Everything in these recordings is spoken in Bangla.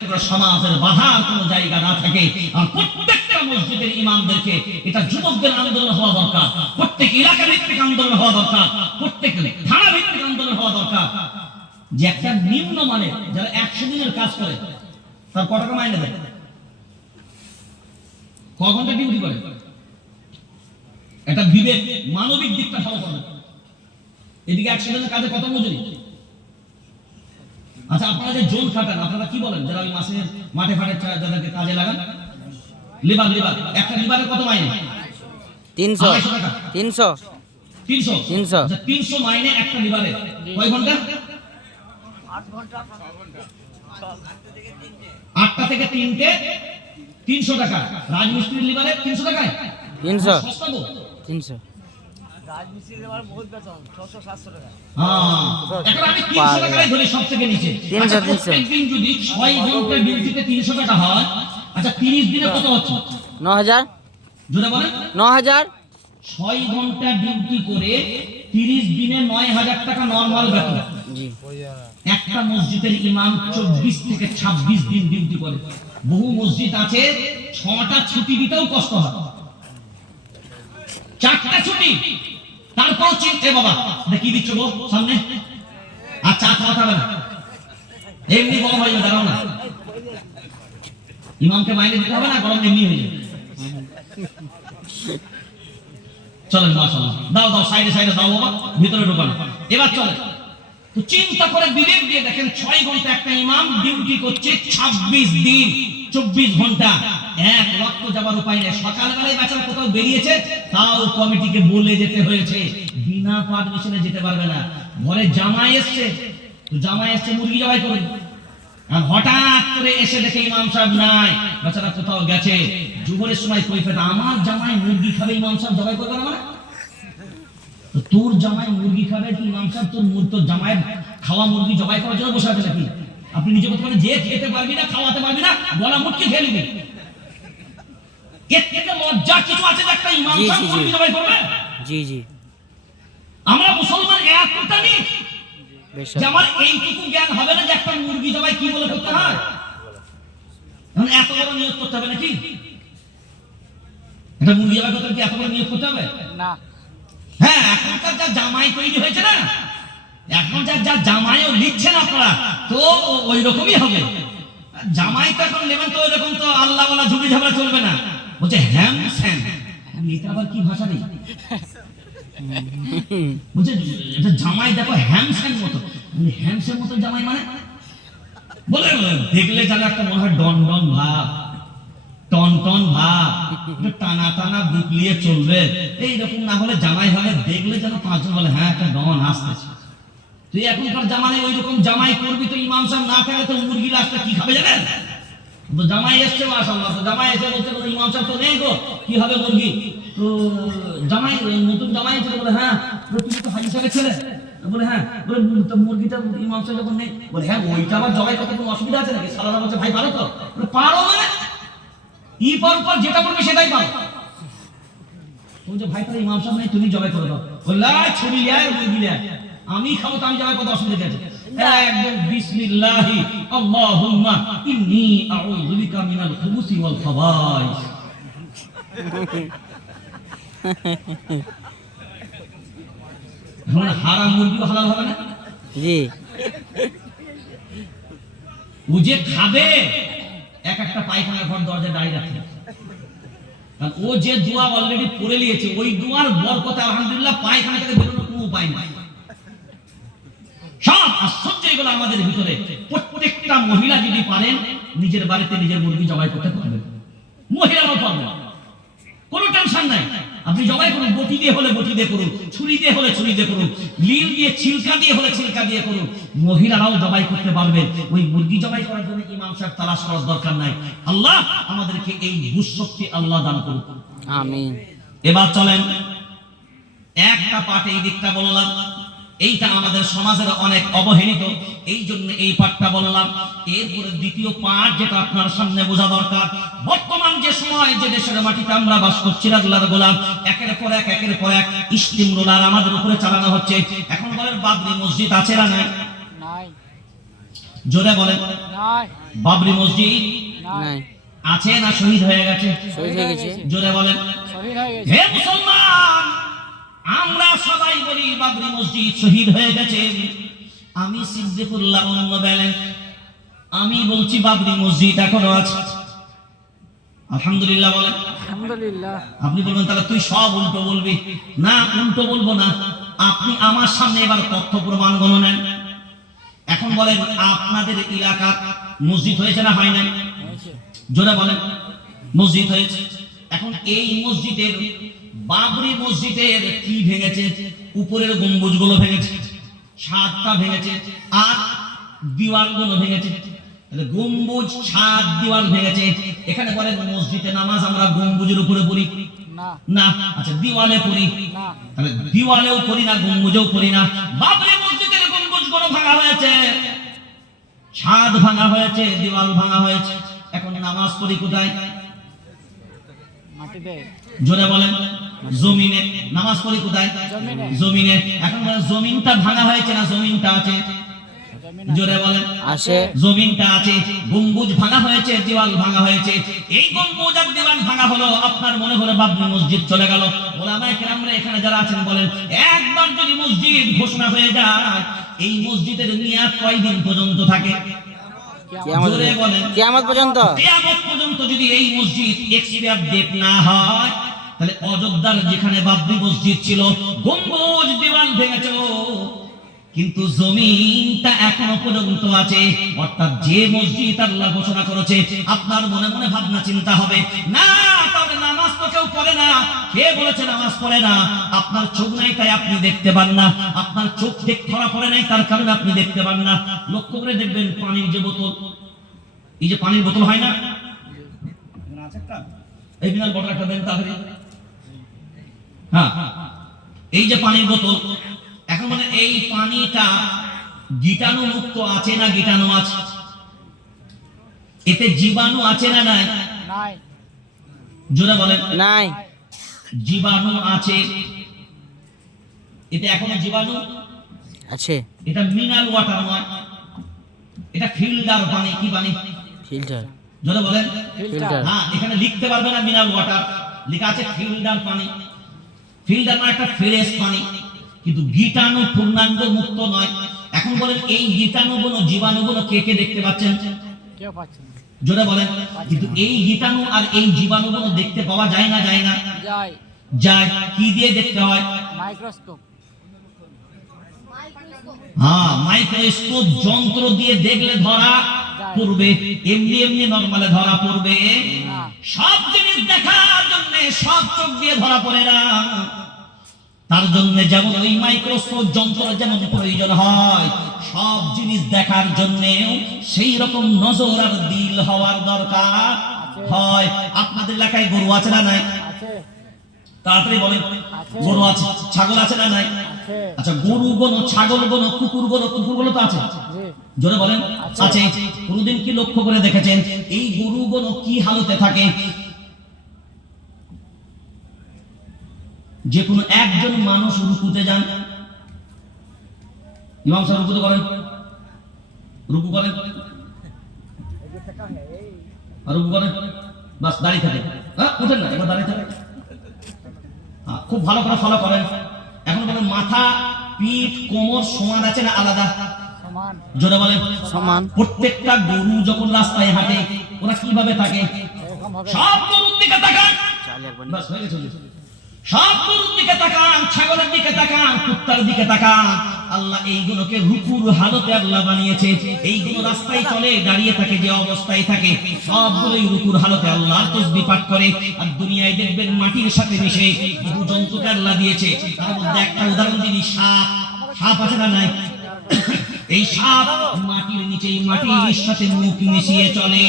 সমাজের বাধার কোনো জায়গা না থাকে। আর প্রত্যেকটা মসজিদের ইমামদেরকে এটা যুবকদের আন্দোলন হওয়া দরকার, প্রত্যেক এলাকা ভিত্তিক আন্দোলন হওয়া দরকার, প্রত্যেক থানা ভিত্তিক আন্দোলন হওয়া দরকার। যে একটা নিম্ন মানে যারা 100 দিনের কাজ করে তার কত টাকা মাইনে দেয়, ক ঘন্টা ডিউটি করে, এটা বিবেক মানবিক দিকটা ফলো করবে। এদিকে 100 দিনের কাজে কত মজুরি? আচ্ছা, আপনারা যে জোন খাটান আপনারা কি বলেন যারা ওই মাসে মাঠে ফাটে যাদেরকে কাজে লাগান? লিভার একটা লিভারের কত মাইনে? 300 টাকা। 300 মাইনে একটা লিভারে কয় ঘন্টা? 8 ঘন্টা। 8টা থেকে 3টে 300 টাকা। রাজমিস্ত্রির লিভারে 300 টাকায় 300 সস্তা গো। 300 রাজমিস্ত্রির লিভার বহুত বেতন 600-700 টাকা। এখন আমি 300 টাকায় ধরে সব থেকে নিচে 300 একদিন যদি 6 ঘন্টা ডিউটিতে 300 টাকা হয়, আচ্ছা 30 দিনে কত হচ্ছে? 9000 জোরে বলেন। 9000 6 ঘন্টা ডিউটি করে 30 দিনে 9000 টাকা নরমাল বেতন। জি। একটা মসজিদের ইমাম 24 থেকে 26 দিন ডিউটি করে। বহু মসজিদ আছে 6টা ছুটি দিতেও কষ্ট হয়, 4টা ছুটি, তারপর চিন্তা বাবা কি দিচ্ছ গো সামনে, আর চা খাওয়া হবে না, এমনি গরম হয়ে যাবে, দাঁড়াও না, ইমামকে মাইনে দিতে হবে না, গরম এমনি হয়ে যাবে। চলেন মাশাআল্লাহ, দাও সাইডে দাও বাবা, ভিতরে ঢোকান। এবার চলেন, তো চিন্তা করে বিবেক দিয়ে দেখেন 6 ঘন্টা একটা ইমাম ডিউটি করছে, 26 দিন 24 ঘন্টা, এক ওয়াক্ত যাবার উপায় নেই। সকালবেলায় বেচারা কোথাও বেরিয়েছে, তাও কমিটিকে বলে যেতে হয়েছে, বিনা পারমিশনে যেতে পারবে না। ঘরে জামাই এসছে, তো জামাই এসছে মুরগি জবাই করবে, আর হঠাৎ করে এসে দেখে ইমাম সাহেব নাই, বেচারা কোথাও গেছে। জোহরের সময় কৈফিয়ত, আমার জামাই মুরগি খাবে, ইমাম সাহেব জবাই করবে না মানে? তোর জামাই মুরগি খাবে, তুই ইমাম সাহেব তোর জামাইয়ের খাওয়া মুরগি জবাই করার জন্য বসে আছে নাকি? আপনি নিজে বলতে পারেন যে খেতে পারবি না, খাওয়াতে পারবি না, গলা মুটকে খেয়ে নিবি। এর থেকে লজ্জা কিছু আছে যে একটা ইমাম সাহেব মুরগি জবাই করবে? জি। আমরা মুসলমান এতটা নেই যে আমার এইটুকু জ্ঞান হবে না যে একটা মুরগি জবাই কি বলে করতে হয়। এখন এত বড় নিয়ত করতে হবে নাকি? একটা মুরগি জবাই করতে কি এত বড় নিয়ত করতে হবে? না। হ্যাঁ, এখনকার যা জামাই তৈরি হয়েছে না, এখন যা জামাইও লিখছেন আপনারা, তো ওই রকমই হবে। জামাই তো এখন নেবেন তো ওই রকম, তো আল্লাহ ওয়ালা ঝুড়ি ঝামেলা চলবে না, বলছে হ্যাম স্যাম। এটা আবার কি ভাষা নেই, বলছে এটা জামাই দেখো হ্যামস্যাম মতো, হ্যামস্যাম মতো জামাই মানে বলে দেখলে যেন একটা মনে হয় ডন ভাব, টন ভাব, টানা বুকলিয়ে চলবে, এইরকম না হলে জামাই হলে দেখলে যেন 5 জন বলে হ্যাঁ একটা ডন আসতেছে। তুই এখনকার জামানায় ওই রকম জামাই করবি, তো ইমাম সাহেব না থাকলে তো মুরগি লাশটা কি খাবে জানেন? তো জামাই এসছে মাশাআল্লাহ, তো জামাই এসে বলছে ইমাম সাহেব তো নেই গো, কি হবে মুরগি? তো জামাই নতুন জামাই এসে বলে হ্যাঁ তুমি তো হাজি সাহেবের ছেলে, বলে হ্যাঁ, বলে মুরগিটা ইমাম সাহেব যখন নেই, বলে হ্যাঁ ওইটা আবার জবাই করতে কোনো অসুবিধা আছে নাকি? সালাদা বলছে ভাই পারো তো? পারো মানে পর যেটা বলবে সেটাই পারো। বলছে ভাই তাহলে ইমাম সাহেব নেই, তুমি জবাই করে দাও। বললা ছবি লিয়া মুরগি লিয়া, আমি খাবো তো আমি জবাই করতে অসুবিধা আছে? একদম বিসমিল্লাহি আল্লাহুম্মা ইন্নী আউযু বিকা মিনাল খুবুসি ওয়াল খাবাইস। হারাম মুরগি হালাল হবে না? জি। ও যে খাবে একটা পায়খানার ঘর দরজায় দাঁড়িয়ে রাখে, কারণ ও যে দোয়া অলরেডি পড়ে নিয়েছে, ওই দোয়ার বরকতে আলহামদুলিল্লাহ পায়খানা থেকে বেরোনোর কোনো উপায় নাই। সব আশ্চর্য এগুলো আমাদের ভিতরে। প্রত্যেকটা মহিলা যদি পারেন নিজের বাড়িতে নিজের মুরগি জবাই করতে পারবেন, মহিলারাও পারবেন, কোনো টেনশন নাই। আপনি জবাই করুন, বটি দিয়ে হলে বটি দিয়ে করুন, ছুরি দিয়ে হলে ছুরি দিয়ে করুন, লিল দিয়ে ছিলকা দিয়ে হলে ছিলকা দিয়ে করুন, মহিলারাও জবাই করতে পারবেন। ওই মুরগি জবাই করার জন্য ইমাম সাহেব তালাশ করার দরকার নাই। আল্লাহ আমাদেরকে এই বুঝশক্তি আল্লাহ দান করুন, আমিন। এবার চলেন, একটা পাঠ এই দিকটা বললাম, এইটা আমাদের সমাজের অনেক অবহেলিত, এই জন্য এই পাঠটা বললাম। এরপরে দ্বিতীয় পাঠ যেটা আপনার সামনে বোঝা দরকার, বর্তমান যে সময় যে দেশের মাটিতে আমরা বাস করছি, আল্লাহর গোলাম, একের পর এক স্টিম রোলার আমাদের উপরে চালানো হচ্ছে। এখন বলেন বাবরি মসজিদ আছে না নাই? নাই। জোরে বলেন নাই। বাবরি মসজিদ নাই আছে না শহীদ হয়ে গেছে? শহীদ হয়ে গেছে জোরে বলেন। শহীদ হয়ে গেছে। হে মুসলমান, আমরা সবাই বলি বাবরি মসজিদ শহীদ হয়ে গেছে। আমি সিদ্দিকুল্লাহ অন্য বলেন, আমি বলছি বাবরি মসজিদ এখনো আছে। আলহামদুলিল্লাহ বলেন। আলহামদুলিল্লাহ। আপনি বলবেন তাহলে তুই সব উল্টো বলবি। না, উল্টো বলবো না। আপনি আমার সামনে এবার তথ্য প্রমাণ গুলো নেন। এখন বলেন, আপনাদের এলাকার মসজিদ হয়েছে না হয় নাই? হয়েছে। জোরে বলেন। মসজিদ হয়েছে। এখন এই মসজিদের, বাবরি মসজিদের কি ভেঙেছে? উপরের গম্বুজগুলো ভেঙেছে, ছাদটা ভেঙেছে, আর দিওয়ালগুলো ভেঙেছে। তাহলে গম্বুজ, ছাদ, দিওয়াল ভেঙেছে। এখানে বলেন মসজিদে নামাজ আমরা গম্বুজের উপরে পড়ি না। না? আচ্ছা, দিওয়ালে পড়ি। না। তাহলে দিওয়ালেও পড়ি না, গম্বুজেও পড়ি না। বাবরি মসজিদের গম্বুজগুলো ভাঙা হয়েছে, ছাদ ভাঙা হয়েছে, দিওয়াল ভাঙা হয়েছে। এখন নামাজ পড়ি কোথায়? মাটিতে। জোরে বলেন। জমিনে। নামাজ পড়ি কোথায়? জমিনে। জমিনে। এখন বলেন, জমিনটা ভাঙা হয়েছে না জমিনটা আছে? জমিনে। জোরে বলেন। আছে জমিনটা আছে, গম্বুজ ভাঙা হয়েছে, দেওয়াল ভাঙা হয়েছে। এই গম্বুজ আর দেওয়াল ভাঙা হলো, আপনার মনে হলো বাবরি মসজিদ চলে গেল। ওলামায়ে কেরামরা এখানে যারা আছেন বলেন, একবার যদি মসজিদ ঘোষণা হয়ে যায়, এই মসজিদের মেয়াদ কয়দিন পর্যন্ত থাকে? কিয়ামত জোরে বলেন। কিয়ামত পর্যন্ত কিয়ামত পর্যন্ত যদি এই মসজিদ এক্সপায়ার ডেট না হয়, তাহলে অযোধ্যার যেখানে বাবরি মসজিদ ছিল, গম্বুজ দেওয়াল ভেঙেছে, কিন্তু জমিনটা এখনো পর্যন্ত আছে। অর্থাৎ যে মসজিদ আল্লাহ ঘোষণা করেছে, আপনার মনে মনে ভাবনা চিন্তা হবে, না তবে নামাজ তো কেউ পড়ে না। কে বলেছে নামাজ পড়ে না? আপনার চোখ নাই তাই আপনি দেখতে পান না। আপনার চোখ ধরা পড়ে নাই, তার কারণে আপনি দেখতে পান না। লক্ষ্য করে দেখবেন, পানির যে বোতল, এই যে পানির বোতল হয় না, আছে একটা, এই বিনাল বড় একটা দেন তাহলে। হ্যাঁ, এই যে পানির বোতল, এখন মানে এই পানিটা গীটাণু মুক্ত আছে না গীটাণু আছে? এতে জীবাণু আছে না নাই? নাই। জোরে বলেন। নাই জীবাণু আছে। এতে এখনো জীবাণু আছে এটা মিনারেল ওয়াটার নয়, এটা ফিল্টার পানি। কি পানি? ফিল্টার জোরে বলেন। ফিল্টার। হ্যাঁ, এখানে লিখতে পারবে না মিনারেল ওয়াটার, লেখা আছে ফিল্টার পানি। ফিল্টার মানে একটা ফ্রেশ পানি, কিন্তু গীটাণু পূর্ণাঙ্গ মুক্ত নয়। এখন বলেন, এই গীটাণুগুলো, জীবাণুগুলো কে কে দেখতে পাচ্ছেন? কেউ পাচ্ছে না। জোরে বলেন। কিন্তু এই গীটাণু আর এই জীবাণুগুলো দেখতে পাওয়া যায় না? যায় না? যায়। যায়। কি দিয়ে দেখতে হয়? মাইক্রোস্কোপ। হ্যাঁ, মাইক্রোস্কোপ যন্ত্র দিয়ে দেখলে ধরা পড়বে, এমনি এমনি নরমালে ধরা পড়বে না। সব জিনিস দেখার জন্য সব চোখ দিয়ে ধরা পড়ে না। তার জন্য যেমন ওই মাইক্রোস্কোপ যন্ত্র যেমন প্রয়োজন হয়, সব জিনিস দেখার জন্য সেই রকম নজর আর দিল হওয়ার দরকার হয়। আপনাদের এলাকায় গরু আছে না নাই? আছে। তাড়াতাড়ি বলেন। আছে। গরু আছে। ছাগল আছে না নাই? আছে। আচ্ছা, গরু গোনো, ছাগল গোনো, কুকুর গোনো, কুকুরগুলো তো আছে। জি। জোরে বলেন। আছে। আছে। কোনদিন কি লক্ষ্য করে দেখেছেন এই গরুগুলো কি হালতে থাকে? যে কোনো একজন মানুষ রুকুতে যান, ইমাম সাহেব রুকুতে করেন, রুকু করেন, আর রুকু করেন, বাস দাঁড়িয়ে থাকে। হ্যাঁ, উঠেন না, এবার দাঁড়িয়ে থাকে। খুব ভালো করে ফলো করেন। এখন বলেন, মাথা, পিঠ, কোমর সমান আছে না আলাদা? সমান। জোরে বলেন। সমান প্রত্যেকটা গরু যখন রাস্তায় হাঁটে, ওরা কিভাবে থাকে? এরকম হবে। সব গরুর দিকে তাকান। চাল একবার বাস হয়ে গেছে। সব গরুর দিকে তাকান, ছাগলের দিকে তাকান, কুত্তার দিকে তাকান। আল্লাহ এইগুলোকে রুকুর হালতে আল্লাহ বানিয়েছে। এইগুলো রাস্তায় চলে, দাঁড়িয়ে থাকে, যে অবস্থায় থাকে, সবগুলোই রুকুর হালতে আল্লাহ তাসবিহ পাঠ করে। আর দুনিয়ায় দেখবেন মাটির সাথে মিশে বহু জন্তুকে আল্লাহ দিয়েছে। তার মধ্যে একটা উদাহরণ দিই, সাপ। সাপ আছে না নাই? এই সাপ মাটির নিচে, মাটির সাথে মুখ মিশিয়ে চলে,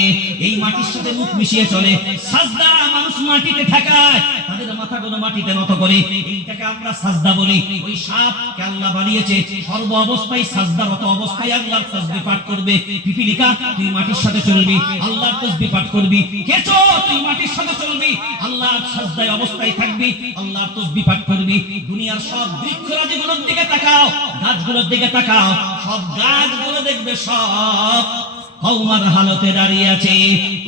এই মাটির সাথে মুখ মিশিয়ে চলে। সাজদা মানুষ মাটিতে ঠেকায়, তাদের মাথাগুলো মাটিতে নত করে, এইটাকে আমরা সাজদা বলি। ওই সাপকে আল্লাহ বানিয়েছে সর্ব অবস্থায় সাজদারত অবস্থায় আল্লাহর তাসবিহ পাঠ করবে। পিপিলিকা, তুই মাটির সাথে চলবি, আল্লাহর তাসবিহ পাঠ করবি। কেঁচো, তুই মাটির সাথে চলবি, আল্লাহর সাজদায় অবস্থায় থাকবি, আল্লাহর তাসবিহ পাঠ করবি। দুনিয়ার সব বৃক্ষরাজিগুলোর দিকে তাকাও, গাছগুলোর দিকে তাকাও, সব গাছগুলো দেখবে সব কওমার হালতে দাঁড়িয়ে আছে,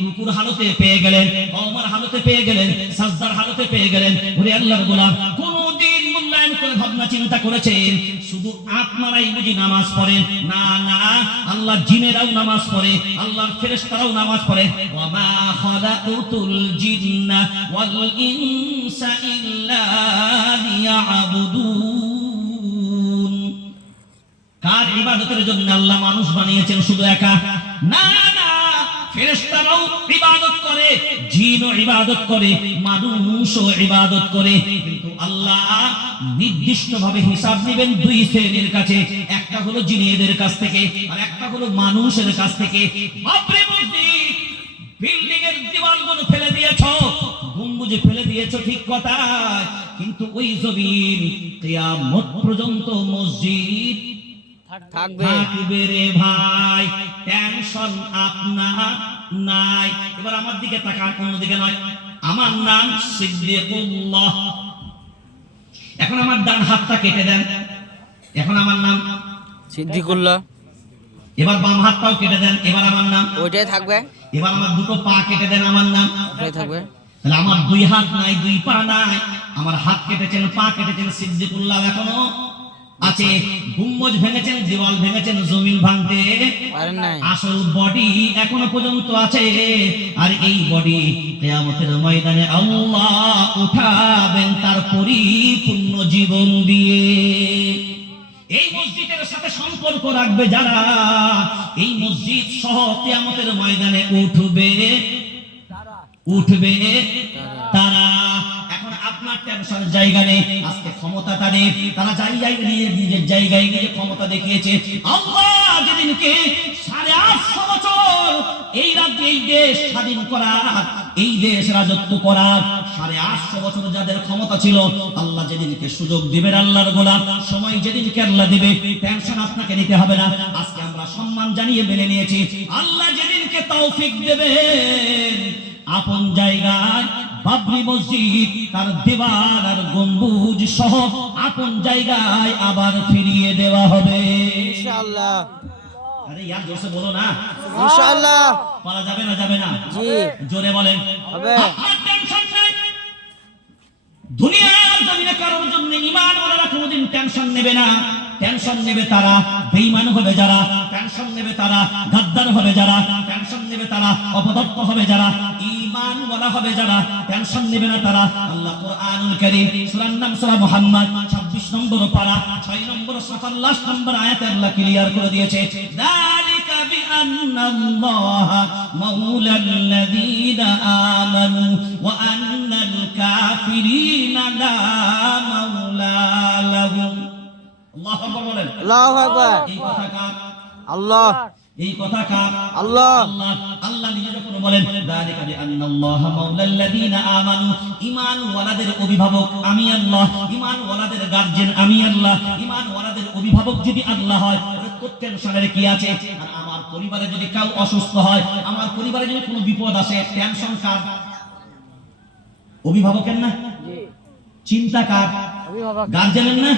রুকুর হালতে পেয়ে গেলেন, কওমার হালতে পেয়ে গেলেন, সাজদার হালতে পেয়ে গেলেন। ওরে আল্লাহর গোলাম, কোনদিন মূল্যায়ন করে ভাবনা চিন্তা করেছেন শুধু আপনারাই বুঝি নামাজ পড়েন? না না, আল্লাহ জিনেরাও নামাজ পড়ে, আল্লাহর ফেরেশতারাও নামাজ পড়ে। ওয়া মা খালাকুতুল জিন্না ওয়াল ইনসা ইল্লা লিয়াবুদুন। কার ইবাদতের জন্য আল্লাহ মানুষ বানিয়েছেন? শুধু একা? না না, ফেরেশতারাও ইবাদত করে, জিনও ইবাদত করে, মানুষও ইবাদত করে। কিন্তু আল্লাহ নির্দিষ্টভাবে হিসাব নেবেন দুই শ্রেণীর কাছে, একটা হলো জিনেদের কাছ থেকে আর একটা হলো মানুষের কাছ থেকে। বাপরে মসজিদ, বিল্ডিং এর দেওয়ালগুলো ফেলে দিয়েছো, গম্বুজে ফেলে দিয়েছো, ঠিক কথা, কিন্তু ওই জমিন কিয়ামত পর্যন্ত মসজিদ থাকবে। থাকবে রে ভাই, টেনশন আপনার নাই। এবার আমার দিকে তাকান, অন্যদিকে নয়। আমার নাম সিদ্দিকুল্লাহ। এখন আমার ডান হাতটা কেটে দেন, এখন আমার নাম সিদ্দিকুল্লাহ। এবার বাম হাতটাও কেটে দেন, এবার আমার নাম। ওইটাই থাকবে, এবার আমার দুটো পা কেটে দেন, আমার নাম। ওইটাই থাকবে। তাহলে আমার দুই হাত নাই, দুই পা নাই, আমার হাত কেটেছেন, পা কেটেছেন, সিদ্দিকুল্লাহ এখনো আছে। গুম্বজ ভেঙেছেন, দেওয়াল ভেঙেছেন, জমিন ভাঙতে পারেন নাই। আসল বডি এখনো পর্যন্ত আছে। আর এই বডি কিয়ামতের ময়দানে আল্লাহ উঠাবেন তার পরিপূর্ণ জীবন দিয়ে। এই মসজিদের সাথে সম্পর্ক রাখবে যারা, এই মসজিদ সহ কিয়ামতের ময়দানে উঠবে তারা। এখন আপনার টেনশন জায়গা নেই, আজকে ক্ষমতা তাদের, তারা জায়গায় নিয়ে নিজের জায়গায় নিয়ে ক্ষমতা দেখিয়েছে। আল্লাহ যেদিনকে 850 বছর এই রাজ্য, এই দেশ স্বাধীন করার, এই দেশ রাজত্ব করার 850 বছর যাদের ক্ষমতা ছিল, আল্লাহ যেদিনকে সুযোগ দিবেন আল্লাহর গোলাম, সময় যেদিনকে আল্লাহ দিবে, টেনশন আপনাকে নিতে হবে না। আজকে আমরা সম্মান জানিয়ে মেনে নিয়েছি। আল্লাহ যেদিনকে তৌফিক দেবেন, আপন জায়গায় বাবরি মসজিদ তার দেওয়াল আর গম্বুজ সহ আপন জায়গায় আবার ফিরিয়ে দেওয়া হবে ইনশাআল্লাহ। আরে ইয়ার জোরে বলো না, ইনশাআল্লাহ। পারা যাবে না? যাবে না? জি, জোরে বলেন। হবে। আপনার টেনশন নাই। দুনিয়ার জমিনে কারোর জন্য ঈমান ওয়ালারা কোনোদিন টেনশন নেবে না। টেনশন নেবে তারা বেঈমান হবে যারা, টেনশন নেবে তারা গাদ্দার হবে যারা, টেনশন নেবে তারা অপদত্ত হবে যারা, ঈমান ওয়ালা হবে যারা, টেনশন নেবে না তারা। আল্লাহ কুরআনুল কারীম সূরার নাম সূরা মুহাম্মদ 26 নম্বর পারা 6 নম্বর সফর লাস্ট নম্বর আয়াতে আল্লাহ ক্লিয়ার করে দিয়েছে, যালিকা বিআন্নাল্লাহা মাওলাল্লাযীনা আমানু ওয়া আন্নাল কাফিরিনা লা মাওলা লাহুম। আল্লাহু আকবার বলেন। আল্লাহু আকবার। এই কথা কার? আল্লাহ। এই কথা কার? আল্লাহ। আল্লাহ নিজে যখন বলেন যালিকা বিআন্নাল্লাহা মাওলাল্লাযীনা আমানু, ঈমান ওয়ালাদের অভিভাবক আমি আল্লাহ, ঈমান ওয়ালাদের গার্জিয়ান আমি আল্লাহ। ঈমান ওয়ালাদের অভিভাবক যদি আল্লাহ হয়, টেনশনের কি আছে? আর আমার পরিবারে যদি কেউ অসুস্থ হয়, আমার পরিবারে যদি কোনো বিপদ আসে, টেনশন কার? অভিভাবকের না? চিন্তা কার? গার্জিয়ানের না?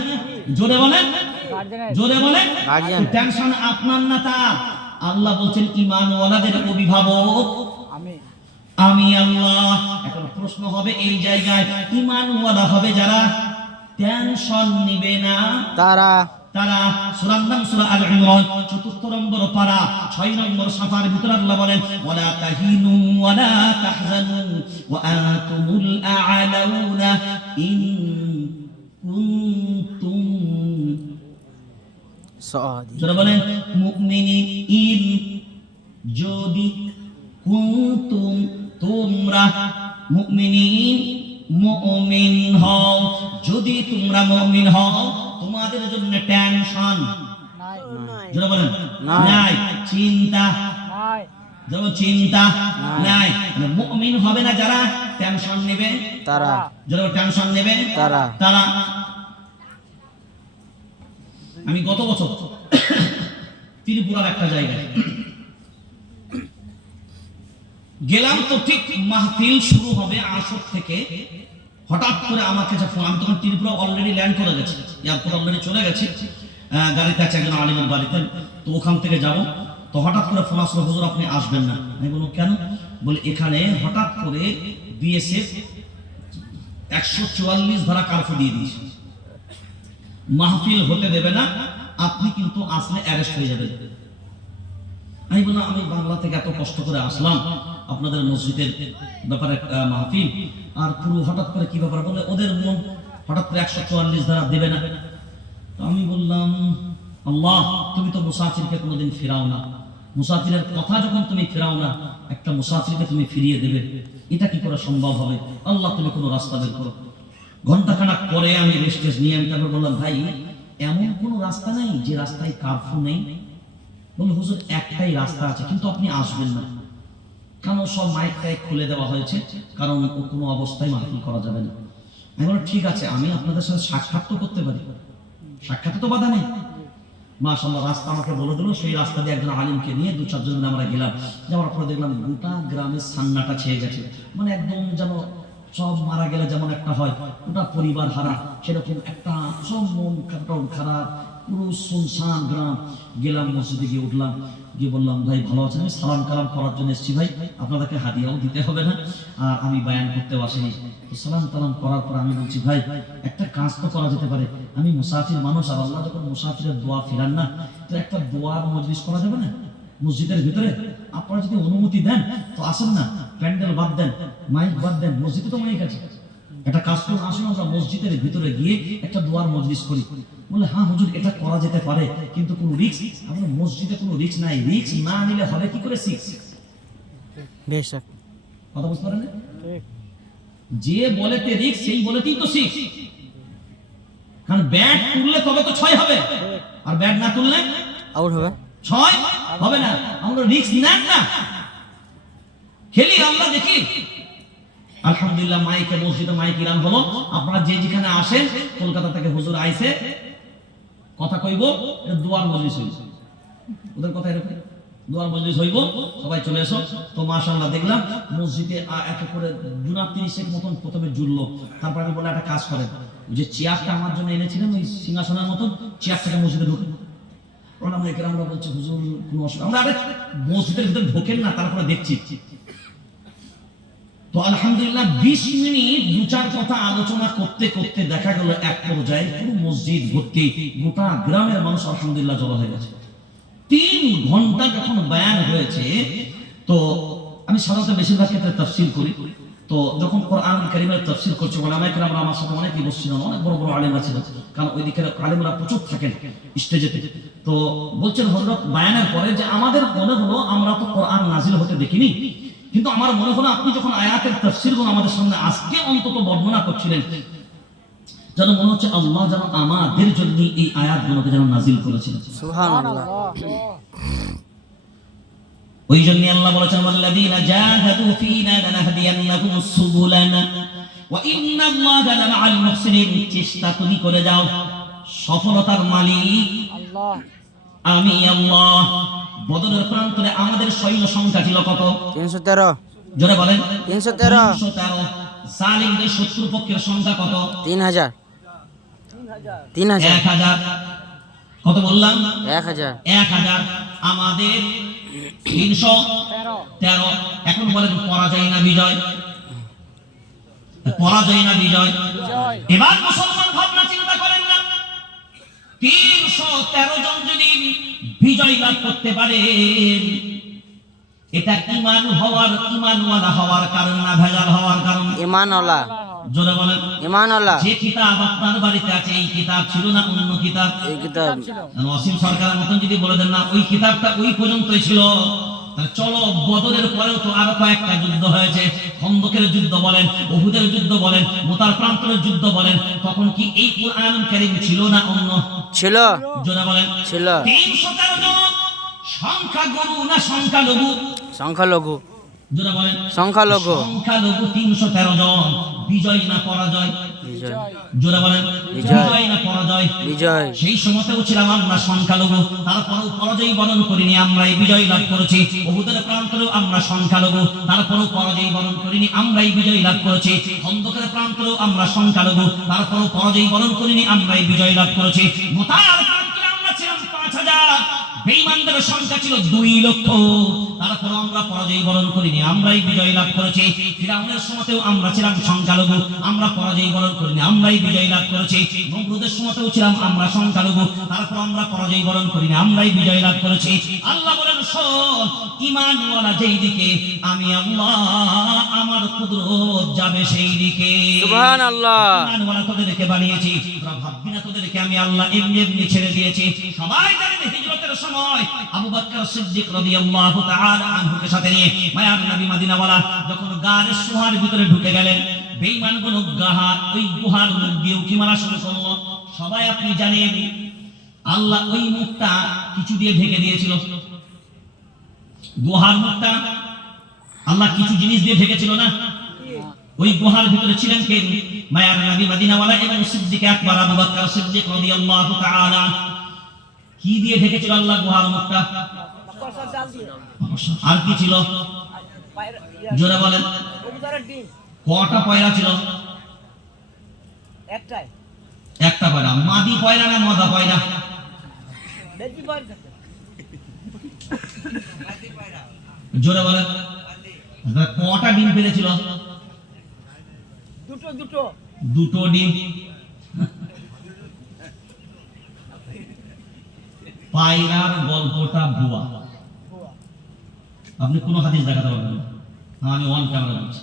জোরে বলেন, জোরে বলেন। গার্জিয়ান। টেনশন আপনার না তার। আল্লাহ বলছেন ঈমান ওয়ালাদের অভিভাবক আমি আল্লাহ। এখন প্রশ্ন হবে এই জায়গায়, ঈমান ওয়ালা হবে যারা, টেনশন নিবে না তারা তারা। সূরার নাম সূরা আল ইমরান ৪৪ নম্বর পারা ৬ নম্বর সাফার ভিতরে আল্লাহ বলেন, ওয়ালা তাহিনু ওয়ালা তাহজানু ওয়া আনতুমুল আ'লাউনা ইন কুনতুম, যারা বলেন মুমিনিন, যদি কুনতুম তোমরা, মুমিনিন মুমিন হও, যদি তোমরা মুমিন হও, তোমাদের জন্য টেনশন যারা বলেন নাই, চিন্তা যেমন চিন্তা নাই। মুমিন হবে না যারা, টেনশন নেবে তারা, যারা টেনশন নেবে তারা। তারা। আমি গত বছর ত্রিপুরার একটা জায়গায় গেলাম, তো ঠিক মাহফিল শুরু হবে আসর থেকে, হঠাৎ করে আমার কাছে ফোন। আমি তখন ত্রিপুরা অলরেডি ল্যান্ড করে গেছি, এয়ারপোর্ট অলরেডি চলে গেছি, গাড়িতে আছে একজন আলিমের বাড়িতে, তো ওখান থেকে যাব। তো হঠাৎ করে ফোন আসলো, হুজুর আপনি আসবেন না। আমি বললাম কেন? বলে এখানে হঠাৎ করে বিএসএফ 144 ধারা কারফিউ দিয়ে দিয়েছে, মাহফিল হতে দেবে না, আপনি কিন্তু আসলে অ্যারেস্ট হয়ে যাবেন। আমি বললাম আমি বাংলা থেকে এত কষ্ট করে আসলাম, আপনাদের মসজিদের ব্যাপারে মাহফিল, আর পুরো হঠাৎ করে কি ব্যাপার? বলে ওদের মন হঠাৎ করে 144 ধারা দেবে না। তো আমি বললাম আল্লাহ, তুমি তো মুসাফিরকে কোনোদিন ফেরাও না, মুসাফিরের কথা যখন তুমি ফেরাও না, একটা মুসাফিরকে তুমি ফিরিয়ে দেবে, এটা কি করে সম্ভব হবে? আল্লাহ তুমি কোনো রাস্তা বের করো। ঘন্টাখানেক পরে আমি রেস্ট নিয়ে আমি তারপর বললাম ভাই এমন কোনো রাস্তা নেই যে রাস্তায় কারফিউ নেই? বলে হুজুর একটাই রাস্তা আছে, কিন্তু আপনি আসবেন না, কারণ সব মাইক টাইক খুলে দেওয়া হয়েছে, কারণ কোনো অবস্থায় মাহফিল করা যাবে না। আমি বললাম ঠিক আছে, আমি আপনাদের সাথে সাক্ষাৎ তো করতে পারি, সাক্ষাৎ তো বাধা নেই। মাশাআল্লাহ রাস্তা আমাকে বলে দিল, সেই রাস্তা দিয়ে একজন আলিমকে নিয়ে 2-4 জন আমরা গেলাম। যাওয়ার পরে দেখলাম গোটা গ্রামের সান্নাটা ছেয়ে গেছে, মানে একদম যেন সব মারা গেলে যেমন একটা হয়, গোটা পরিবার হারা, সেরকম একটা সব মন খারাপ, পুরো শুনশান গ্রাম। গেলাম মসজিদে, গিয়ে উঠলাম, গিয়ে বললাম ভাই ভালো আছেন? আমি সালাম কালাম করার জন্য এসেছি ভাই, আপনাদেরকে হাদিয়াও দিতে হবে না, আর আমি বায়ান করতেও আসিনি। তো সালাম কালাম করার পর আমি বলছি ভাই একটা কাজ তো করা যেতে পারে, আমি মুসাফির মানুষ, আর আল্লাহ যখন মুসাফিরের দোয়া ফেরান না, তো একটা দোয়ার মজলিস করা যাবে না মসজিদের ভিতরে? আপনারা যদি অনুমতি দেন তো আসেন না, প্যান্ডেল বাদ দেন, মাইক বাদ দেন, মসজিদে তো মাইক আছে, একটা কাজ করুন, আসুন আমরা মসজিদের ভিতরে গিয়ে একটা দোয়ার মজলিস করি। বলে হ্যাঁ হুজুর এটা করা যেতে পারে, কিন্তু কোনো রিস্ক? আমরা মসজিদে কোনো রিস্ক নাই, রিস্ক না নিলে হবে কি করে? বেশ কথা বুঝতে পারেন? যে বলেতে রিস্ক সেই বলেতেই তো শিখ, কারণ ব্যাট তুললে তবে তো 6 হবে, আর ব্যাট না তুললে আউট হবে, 6 হবে না। আমরা রিস্ক নেন না, খেলি আমরা দেখি। আলহামদুলিল্লাহ মাইকে মসজিদে মাইক ইরান হলো, আপনারা যে যেখানে আসেন, কলকাতা থেকে হুজুর আইছে কথা কইব, এটা দুয়ার মজলিস হইব, ওদের কথা এরকম দুয়ার মজলিস হইব, সবাই চলে এসো। তো মাশাআল্লাহ দেখলাম মসজিদে এক করে 30 মতন প্রথমে জুড়লো। তারপর আমি বললাম একটা কাজ করেন, যে চেয়ারটা আমার জন্য এনেছিলেন ওই সিংহাসনের মতন, চেয়ারটাকে মসজিদে ঢুকে আমরা বলছি হুজুর কোনো অসুবিধা, আমরা আরে মসজিদের ভিতরে ঢোকেন না, তারপরে দেখছি। তো আলহামদুলিল্লাহ 20 মিনিট 2-4 কথা আলোচনা করতে করতে দেখা গেল এক পর্যায়ে পুরো মসজিদ ভর্তি, গোটা গ্রামের মানুষ আলহামদুলিল্লাহ জড়ো হয়ে গেছে। 3 ঘন্টা যখন বয়ান হয়েছে, তো আমি সাধারণত বেশিরভাগ ক্ষেত্রে তাফসীর করি, তো যখন কোরআন কারীমের তাফসীর করছে ওলামায়ে কেরাম আমার সাথে অনেকেই বসছিলেন, অনেক বড় বড় আলেমরা ছিলেন, কারণ ওই দিকের আলেমরা প্রচুর থাকেন স্টেজেতে। তো বলছেন হযরত বয়ানের পরে যে আমাদের মনে হলো আমরা তো কোরআন নাজিল হতে দেখিনি, কিন্তু আমার মনে হলো আপনি যখন আয়াতের তাফসীরগুলো আমাদের সামনে আজকে অন্তত বর্ণনা করছিলেন, যেন মনে হচ্ছে আল্লাহ যেন আমাদের জন্য এই আয়াতগুলোকে যেন নাজিল করেছেন। সুবহানাল্লাহ। ওই জন্য আল্লাহ বলেছেন ওয়াল্লাযীনা জাহাদু ফীনা লানাহদিয়ান্নাহুম সুবুলানা ওয়া ইন্নাল্লাহা লামাআল মুহসিনিন। চেষ্টা তুমি করে যাও, সফলতার মালিক আল্লাহ, আমি আল্লাহ। বদরের প্রান্তরে আমাদের সৈন্য সংখ্যা ছিল কত? 313। জোরে বলেন 313। 313। জালিমদের শত্রুপক্ষের সংখ্যা কত? 3000। 1000। কত বললাম? 1000। 1000। আমাদের 313। এখন বলেন পরাজয় না বিজয়? পরাজয় না বিজয়? এবার মুসলমান ভাবনা চিন্তা করেন না, 313 জন যদি বিজয় লাভ করতে পারে, এটা ঈমানওয়ালা হওয়ার কারণ না ভেজাল হওয়ার কারণ? ঈমানওয়ালা। জোরে বলেন ঈমানওয়ালা। যে কিতাব আপনার বাড়িতে আছে এই কিতাব ছিল না অন্য কিতাব? এই কিতাব। ওয়াসিম সরকারের মতন যদি বলে দেন না ওই কিতাবটা ওই পর্যন্তই ছিল, তাহলে চলো বদরের পরেও তো আরো কয়েকটা যুদ্ধ হয়েছে, খন্দকের যুদ্ধ বলেন, উহুদের যুদ্ধ বলেন, মুতার প্রান্তরের যুদ্ধ বলেন, তখন কি এই কুরআনুল কারীম ছিল না অন্য? ছিল। জোরে বলেন ছিল। 313 জন সংখ্যা গরু না সংখ্যালঘু? সংখ্যালঘু। জোরে বলেন সংখ্যালঘু। সংখ্যালঘু 313 জন। বিজয় না পরাজয়? বিজয়। জোরে বলেন বিজয় না পরাজয়? বিজয়। সেই সময়তেও ছিলাম আমরা সংখ্যালঘু, তারপরেও পরাজয় বরণ করিনি, আমরাই বিজয় লাভ করেছি। উহুদের প্রান্তরেও আমরা সংখ্যালঘু, তারপরেও পরাজয় বরণ করিনি, আমরাই বিজয় লাভ করেছি। খন্দকের প্রান্তরেও আমরা সংখ্যালঘু, তারপরেও পরাজয় বরণ করিনি, আমরাই বিজয় লাভ করেছি। মুতার প্রান্তরে আমরা ছিলাম 5000, বেঈমানদের সংখ্যা ছিল 2 লক্ষ, তারপর আমরা পরাজয় বরণ করিনি, আমরাই বিজয় লাভ করেছি। ফিরাউনের সময়তেও আমরা ছিলাম সংখ্যালঘু, আমরা পরাজয় বরণ করিনি, আমরাই বিজয় লাভ করেছি। নমরুদের সময়তেও ছিলাম আমরা সংখ্যালঘু, তারপর আমরা পরাজয় বরণ করিনি, আমরাই বিজয় লাভ করেছি। আল্লাহ বলেন, শোন, ঈমানওয়ালা যেই দিকে, আমি আল্লাহ আমার কুদরত যাবে সেই দিকে। সুবহানাল্লাহ। ঈমানওয়ালা তোদেরকে বানিয়েছি, তোরা ভাববি না তোদেরকে আমি আল্লাহ এমনি এমনি ছেড়ে দিয়েছি। সবাই জানেন হিজরতের সময় আবু বকর সিদ্দিক রাদিয়াল্লাহু তাআলা আনহুকে সাথে নিয়ে মায়ার নবী মদিনাওয়ালা যখন গার সুহার ভিতরে ঢুকে গেলেন, বেঈমানগুলো ওই গুহার মুখ দিয়ে উঁকি মারা শুরু করলো। সবাই আপনি জানেন আল্লাহ ওই মুখটা কিছু দিয়ে ঢেকে দিয়েছিল। গুহার মুখটা আল্লাহ কিছু জিনিস দিয়ে ঢেকেছিল না? ওই গুহার ভিতরে ছিলেন কে? মায়ার নবী মদিনাওয়ালা এবং সিদ্দিক আকবর আবু বকর সিদ্দিক রাদিয়াল্লাহু তাআলা। কি দিয়ে ঢেকেছিল আল্লাহ গুহার মুখটা? মাকড়সার জাল দিয়ে। আর কি ছিল? পায়রা, জোরে বলেন। কবুতরের ডিম কটা পয়রা ছিল? একটাই। একটা পয়রা। মাদি পয়রা না মাদা পয়রা? বেশি পয়রা থাকে। জোরে বলেন। কটা ডিম পেরেছিল? দুটো দুটো। দুটো ডিম। পায়রার গল্পটা ভুয়া, ভুয়া। আপনি কোনো হাদিস দেখাতে পারবেন না, আমি অন ক্যামেরা বলছি।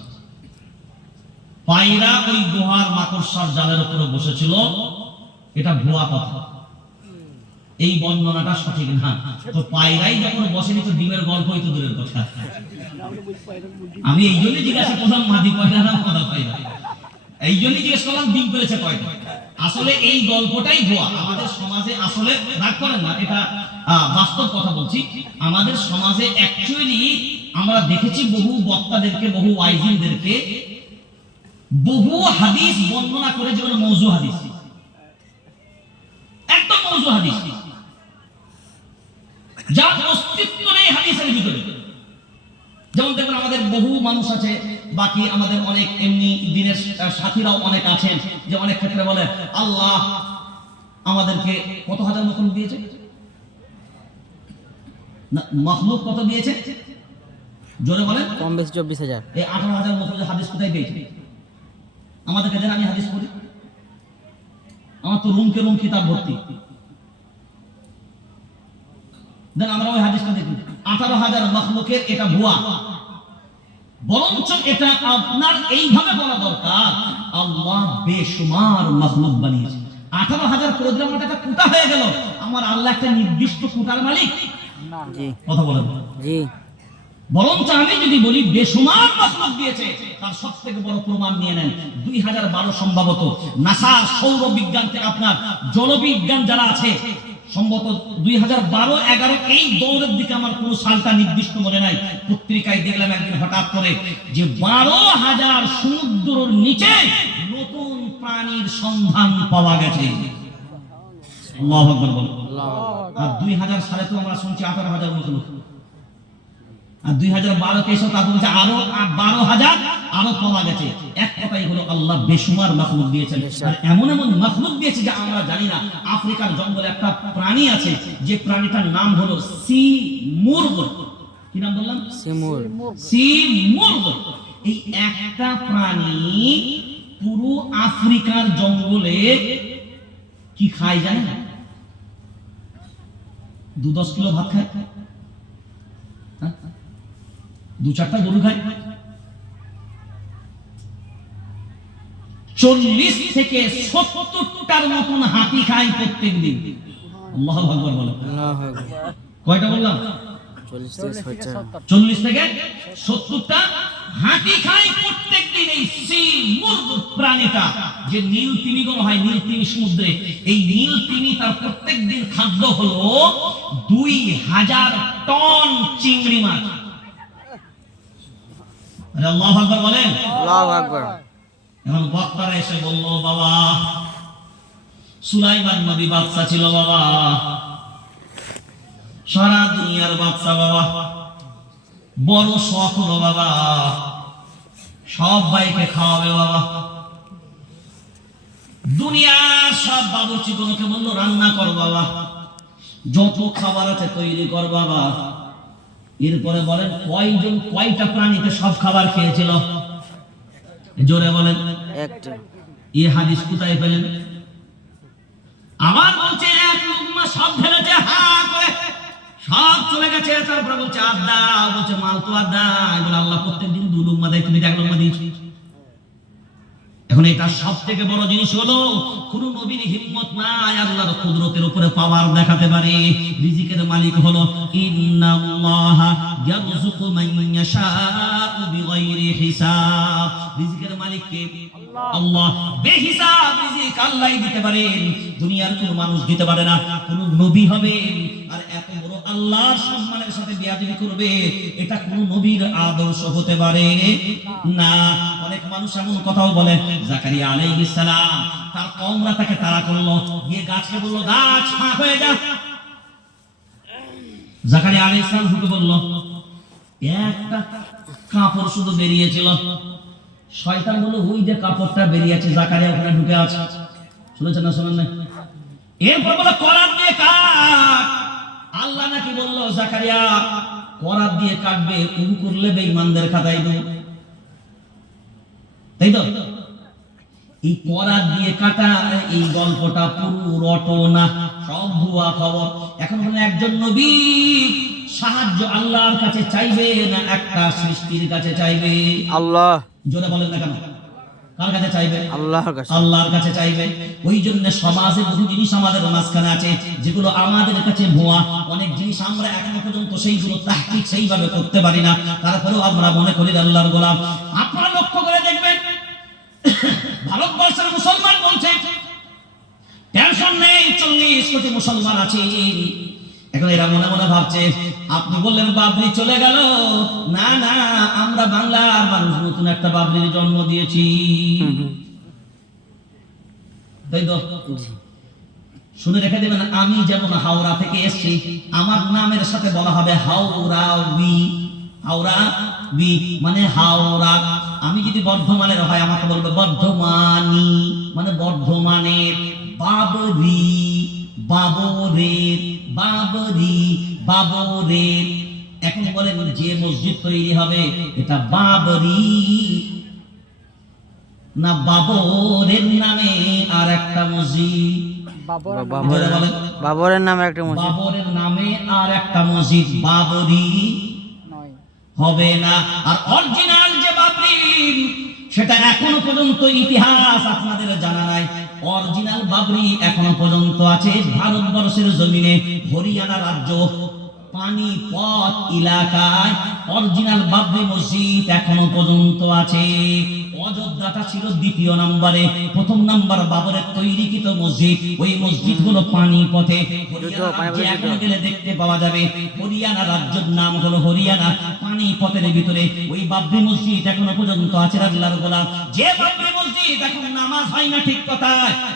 পায়রা ওই গুহার মাকড়সার জালের উপরে বসেছিল, এটা ভুয়া কথা, এই বর্ণনাটা সঠিক না। তো পায়রাই যখন বসেনি তো ডিমের গল্পই তো দূরের কথা। আমি এই জন্যই জিজ্ঞাসা করলাম মাদি পায়রা না মাদা পায়রা, এই জন্যই জিজ্ঞেস করলাম ডিম পেরেছে কয়টা। আসলে এই গল্পটাই ভুয়া। আমাদের সমাজে আসলে রাগ করেন না, এটা বাস্তব কথা বলছি। আমাদের সমাজে অ্যাকচুয়ালি আমরা দেখেছি বহু বক্তাদেরকে, বহু ওয়াইজিনদেরকে বহু হাদিস বর্ণনা করে, যেগুলো মওযু হাদিস, একদম মওযু হাদিস, যার অস্তিত্ব নেই হাদিসের ভিতরে। যেমন দেখবেন আমাদের বহু মানুষ আছে, বাকি আমাদের অনেক এমনি দিনের সাথীরাও অনেক আছেন, যে অনেক ক্ষেত্রে বলে আল্লাহ আমাদেরকে কত হাজার মখলুক দিয়েছে, না মখলুক কত দিয়েছে? জোরে বলেন। কম বেশি 24,000। এই 18,000 মখলুক হাদিস কোথায় পেয়েছে? আমাদেরকে দেন, আমি হাদিস পড়ি। আমার তো রুমকে রুম কিতাব ভর্তি, দেন আমরা ওই হাদিসটা দেখি। 18,000 মখলুকের এটা ভুয়া, বরঞ্চ এটা আপনার এইভাবে বলা দরকার, আল্লাহ বেশুমার মখলুক বানিয়েছে। 18,000 করে দিলাম, এটা কোটা হয়ে গেল। আমার আল্লাহ একটা নির্দিষ্ট কোটার মালিক? জি কথা বলেন। জি। বরঞ্চ আমি যদি বলি বেশুমার মখলুক দিয়েছে, তার সবথেকে বড় প্রমাণ নিয়ে নেন 2012 সম্ভবত নাসা সৌর বিজ্ঞান থেকে আপনার জলবিজ্ঞান যারা আছে, সম্ভবত 2012-11 এই দৌড়ের দিকে, আমার কোনো সালটা নির্দিষ্ট মনে নাই, পত্রিকায় দেখলাম একদিন হঠাৎ করে যে 12,000 সমুদ্রের নিচে নতুন প্রাণীর সন্ধান পাওয়া গেছে। আল্লাহু আকবার বলুন। আর 2000 সালে তো আমরা শুনছি 18,000 মখলুক, আর 2012 এসে তারপর বলছে আরো 12,000 আরো পাওয়া গেছে। এক কথাই হলো আল্লাহ বেশুমার মখলুক দিয়েছেন, আর এমন এমন মখলুক দিয়েছে যে আমরা জানি না। আফ্রিকার জঙ্গলে একটা প্রাণী আছে, যে প্রাণীটার নাম হলো সি মুরগ। কি নাম বললাম? সিমুর। সি মুরগ। এই একটা প্রাণী পুরো আফ্রিকার জঙ্গলে কি খায় জানেন? 2-10 কিলো ভাত খায়, 2-4টা গরু খায়, 40 থেকে 70টার মতন হাতি খায় প্রত্যেক দিন। আল্লাহু আকবার বলো। আল্লাহু আকবার। কয়টা বললাম? 40 থেকে 70। 40 থেকে 70টা হাতি খায় প্রত্যেক দিন। এই সি মুরগ প্রাণীটা, যে নীল তিমিগুলো হয়, নীল তিমি সমুদ্রে, এই নীল তিমি তার প্রত্যেক দিন খাদ্য হলো 2000 টন চিংড়ি মাছ। আল্লাহু আকবার বলেন। আল্লাহু আকবার। এখন বক্তারা এসে বলল, বাবা সুলাইমান নবী বাদশা ছিল, বাবা সারা দুনিয়ার বাদশা, বাবা বড় শখ হলো, বাবা সব ভাইকে খাওয়াবে, বাবা দুনিয়ার সব বাবুর্চিগুলোকে বললো রান্না করো, বাবা যত খাবার আছে তৈরি কর বাবা। এরপরে বলেন কয়জন কয়টা প্রাণীতে সব খাবার খেয়েছিল? জোরে বলেন। একটা। এই হাদিস কোথায় পেলেন? আবার বলছে এক লুকমা সব ঢেলেছে হা করে, সব চলে গেছে। তারপরে বলছে আদা, বলছে মাল তো আদা। বলে আল্লাহ প্রত্যেকদিন 2 লুকমা দেয়, তুমি 1 লুকমা দিয়েছো। এখন এটা সব থেকে বড় জিনিস হলো কোন নবীর হিম্মত নাই আল্লাহর কুদরতের উপরে পাওয়ার দেখাতে পারে। রিজিকের মালিক হলো ইন্নাল্লাহা ইয়ারযুকু মান ইয়াশাউ বিগাইরি হিসাব। রিজিকের মালিক কে? আল্লাহ। বেহিসাব রিজিক আল্লাহই দিতে পারেন, দুনিয়ার কোনো মানুষ দিতে পারে না। কোন নবী হবে আর এত বড় আল্লাহর সম্মানের সাথে বেয়াদবি করবে, এটা কোন নবীর আদর্শ হতে পারে না। অনেক মানুষ এমন কথাও বলে, জাকারিয়া আলাইহিস সালাম তার কওমরা তাকে তাড়া করলো, গিয়ে গাছকে বলল গাছ ফাঁক হয়ে যা। জাকারিয়া আলাইহিস সালাম ঢুকে বলল, একটা কাপড় শুধু বেরিয়েছিল। শয়তান বলল ওই যে কাপড়টা বেরিয়েছে, জাকারিয়া ওখানে ঢুকে আছে। শুনেছেন না শোনেন না? এরপর বলল করাত দিয়ে কাট। আল্লাহ নাকি বলল জাকারিয়া করাত দিয়ে কাটবে, করলে বেঈমানদের খাতায় দেব। তাই তো? এই করাত দিয়ে কাটা এই গল্পটা পুরো রটনা, সব ভুয়া খবর। এখন একজন নবী সাহায্য আল্লাহর কাছে চাইবে না একটা সৃষ্টির কাছে চাইবে? আল্লাহ। জোরে বলেন না কেন? কার কাছে চাইবে? আল্লাহর কাছে। আল্লাহর কাছে চাইবে। ওই জন্য সমাজে বহু জিনিস আমাদের মাঝখানে আছে যেগুলো আমাদের কাছে ভুয়া। অনেক জিনিস আমরা এখনো পর্যন্ত সেইগুলো তাহকিক সেইভাবে করতে পারি না, তারপরেও আমরা মনে করি আল্লাহর গোলাম। আপনারা লক্ষ্য করে দেখবেন ভারতবর্ষের মুসলমান বলছে টেনশন নেই, 40 কোটি মুসলমান আছে। এখন এরা মনে মনে ভাবছে আপনি বললেন বাবরি চলে গেল, না না আমরা বাংলার মানুষ নতুন একটা বাবরির জন্ম দিয়েছি। তাই তো? শুনে রেখে দেবেন, আমি যেমন হাওড়া থেকে এসেছি, আমার নামের সাথে বলা হবে হাওড়াবি। হাওড়াবি মানে হাওড়া। আমি যদি বর্ধমানের হয় আমাকে বলবে বর্ধমানি, মানে বর্ধমানের। বাবরি, বাবরের, বাবরি, বাবরের। এখন বলেন যে মসজিদ তৈরি হবে এটা বাবরি না বাবরের নামে আর একটা মসজিদ? বাবরের নামে একটা মসজিদ। বাবরের নামে আর একটা মসজিদ বাবরি হবে না। আর অরিজিনাল যে বাবরি সেটা এখনো পর্যন্ত ইতিহাস আপনাদের জানা নাই। অরিজিনাল বাবরি এখনো পর্যন্ত আছে ভারতবর্ষের জমিনে, হরিয়ানা রাজ্য পানিপথ এলাকায় অরিজিনাল বাবরি মসজিদ এখনো পর্যন্ত আছে। অযোধ্যাটা ছিল 2য় নম্বরে, 1ম নম্বর বাবরের তৈরিকৃত মসজিদ। ওই মসজিদ হলো পানিপথে, এখন গেলে দেখতে পাওয়া যাবে। হরিয়ানা রাজ্যের নাম হলো হরিয়ানা, পানিপথের ভিতরে ওই বাবরি মসজিদ এখনো পর্যন্ত আছে। আল্লাহর গোলাম, যে বাবরি মসজিদ এখন নামাজ হয় না ঠিক কথা,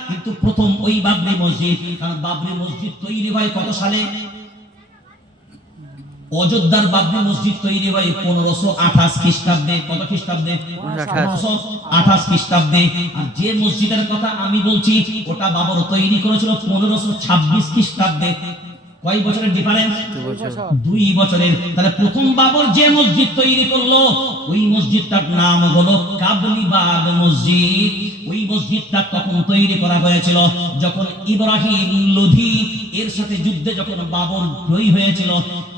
কিন্তু প্রথম ওই বাবরি মসজিদ। কারণ বাবরি মসজিদ তৈরি হয় কত সালে? অযোধ্যার বাবরি মসজিদ তৈরি হয় 1528 খ্রিস্টাব্দে। কত খ্রিস্টাব্দে? 1528 খ্রিস্টাব্দে। আর যে মসজিদের কথা আমি বলছি ওটা বাবর তৈরি করেছিল 1526 খ্রিস্টাব্দে। কয় বছরের ডিফারেন্স? 2 বছরের। তাহলে প্রথম বাবর যে মসজিদ তৈরি করলো ওই মসজিদটার নাম হলো কাবলিবাগ মসজিদ। ওই মসজিদটা তখন তৈরি করা হয়েছিল যখন ইব্রাহিম লোধি এর সাথে যুদ্ধে যখন বাবর জয়ী হয়েছিল।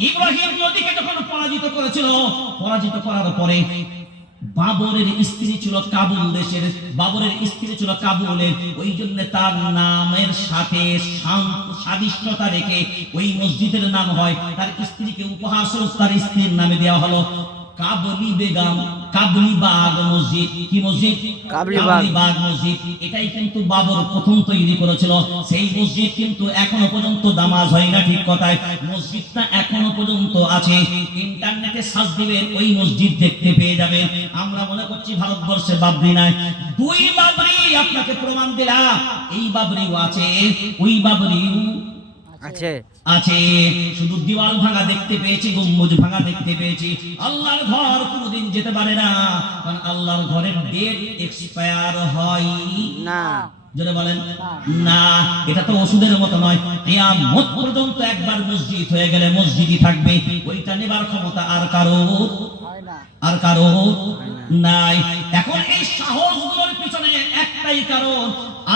ইব্রাহিম লোধিকে যখন পরাজিত করেছিল, পরাজিত করার পরে বাবরের স্ত্রী ছিল কাবুল দেশের, বাবরের স্ত্রী ছিল কাবুলের। ওই জন্য তার নামের সাথে সাদৃশ্যতা রেখে ওই মসজিদের নাম হয়, তার স্ত্রীকে উপহার স্বরূপ তার স্ত্রীর নামে দেওয়া হলো কাবলি বেগম, কাবলিবাগ মসজিদ। কি মসজিদ? কাবলিবাগ মসজিদ। এটাই কিন্তু বাবর প্রথম তৈরি করেছিল। সেই মসজিদ কিন্তু এখনো পর্যন্ত নামাজ হয় না ঠিক কথায়। মসজিদটা এখনো পর্যন্ত আছে, ইন্টারনেটে সার্চ দিবেন ওই মসজিদ দেখতে পেয়ে যাবেন। আমরা মনে করছি ভারতবর্ষে বাবরি নাই, 2 বাবরি আপনাকে প্রমাণ দিলাম। এই বাবরিও আছে, ওই বাবরিও আছে আছে। শুধু দেওয়াল ভাঙা দেখতে পেয়েছি, গম্বুজ ভাঙা দেখতে পেয়েছি। আল্লাহর ঘর কোনোদিন যেতে পারে না, কারণ আল্লাহর ঘরের ডেট এক্সপায়ার হয় না। জোরে বলেন না। এটা তো ওষুধের মতো নয়, কিয়ামত পর্যন্ত একবার মসজিদ হয়ে গেলে মসজিদই থাকবে, ওইটা নেবার ক্ষমতা আর কারো হয় না। আর কারো নাই। এখন এই সাহসগুলোর পিছনে একটাই কারণ,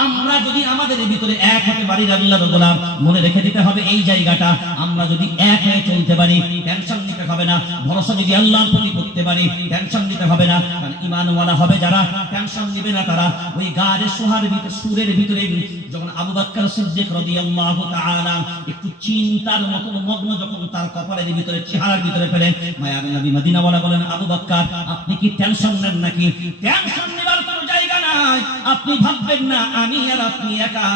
আমরা যদি আমাদের ভিতরে এক হতে পারি, আল্লাহর গোলাম মনে রেখে দিতে হবে এই জায়গাটা, আমরা যদি এক হয়ে চলতে পারি টেনশন নিতে হবে না, ভরসা যদি আল্লাহর প্রতি করতে পারি টেনশন নিতে হবে না। কারণ ঈমানওয়ালা হবে যারা, টেনশন নেবে না তারা। ওই গায়ের সুহার ভিতরে, সুরের ভিতরে যখন আবু বকর সিদ্দিক রাদিয়াল্লাহু তাআলা একটু চিন্তার মতো মগ্ন, যখন তার কপালের ভিতরে, চেহারার ভিতরে পেলেন, মায়ার নবী মদিনাওয়ালা বলেন, আবু বকর আপনি কি টেনশন নেন নাকি? টেনশন নেবার কোনো জায়গা নাই, আপনি ভাববেন না আমি আর আপনি একা।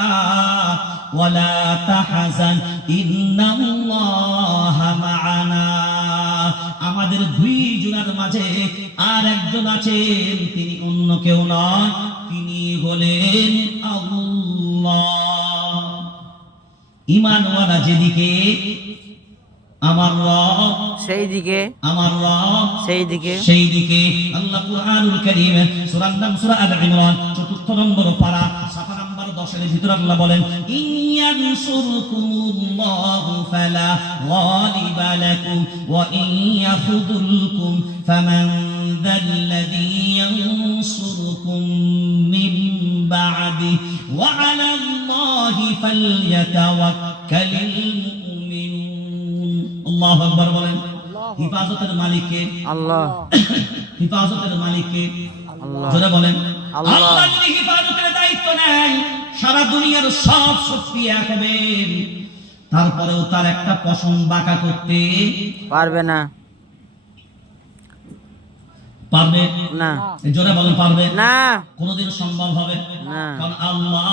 ওয়ালা তাহজান ইন্নাল্লাহা মা'ানা, আমাদের দুই জনের মাঝে আর একজন আছেন, তিনি অন্য কেউ নয়, তিনি হলেন আল্লাহ। ঈমানওয়ালা যেদিকে আমার রব, সেই দিকে আমার রব সেই দিকে সেই দিকে। আল্লাহ কুরআনুল কারীম সূরার নাম সূরা আল ইমরান ৪র্থ নম্বর পারা সাফা নাম্বার 10 এর ভিতর আল্লাহ বলেন, ইয়ানসুরকুমুল্লাহু ফালা গালিবা লাকুম ওয়া ইয়াখযুলকুম ফামান যাল্লাযী ইয়ানসুরকুম মিন বা'দি ওয়া আলাল্লাহি ফালইয়াতাওয়াক্কালিল মুমিনুন। আল্লাহু আকবার বলেন। হিফাজতের মালিককে আল্লাহ, হিফাজতের মালিককে আল্লাহ। জোরে বলেন আল্লাহ। আল্লাহ যদি হিফাজতের দায়িত্ব নেয়, সারা দুনিয়ার সব শক্তি এক হবে, তারপরেও তার একটা পশম বাঁকা করতে পারবে না, পারবে না, জোরে বলেন পারবে না, কোনোদিন সম্ভব হবে না। কারণ আল্লাহ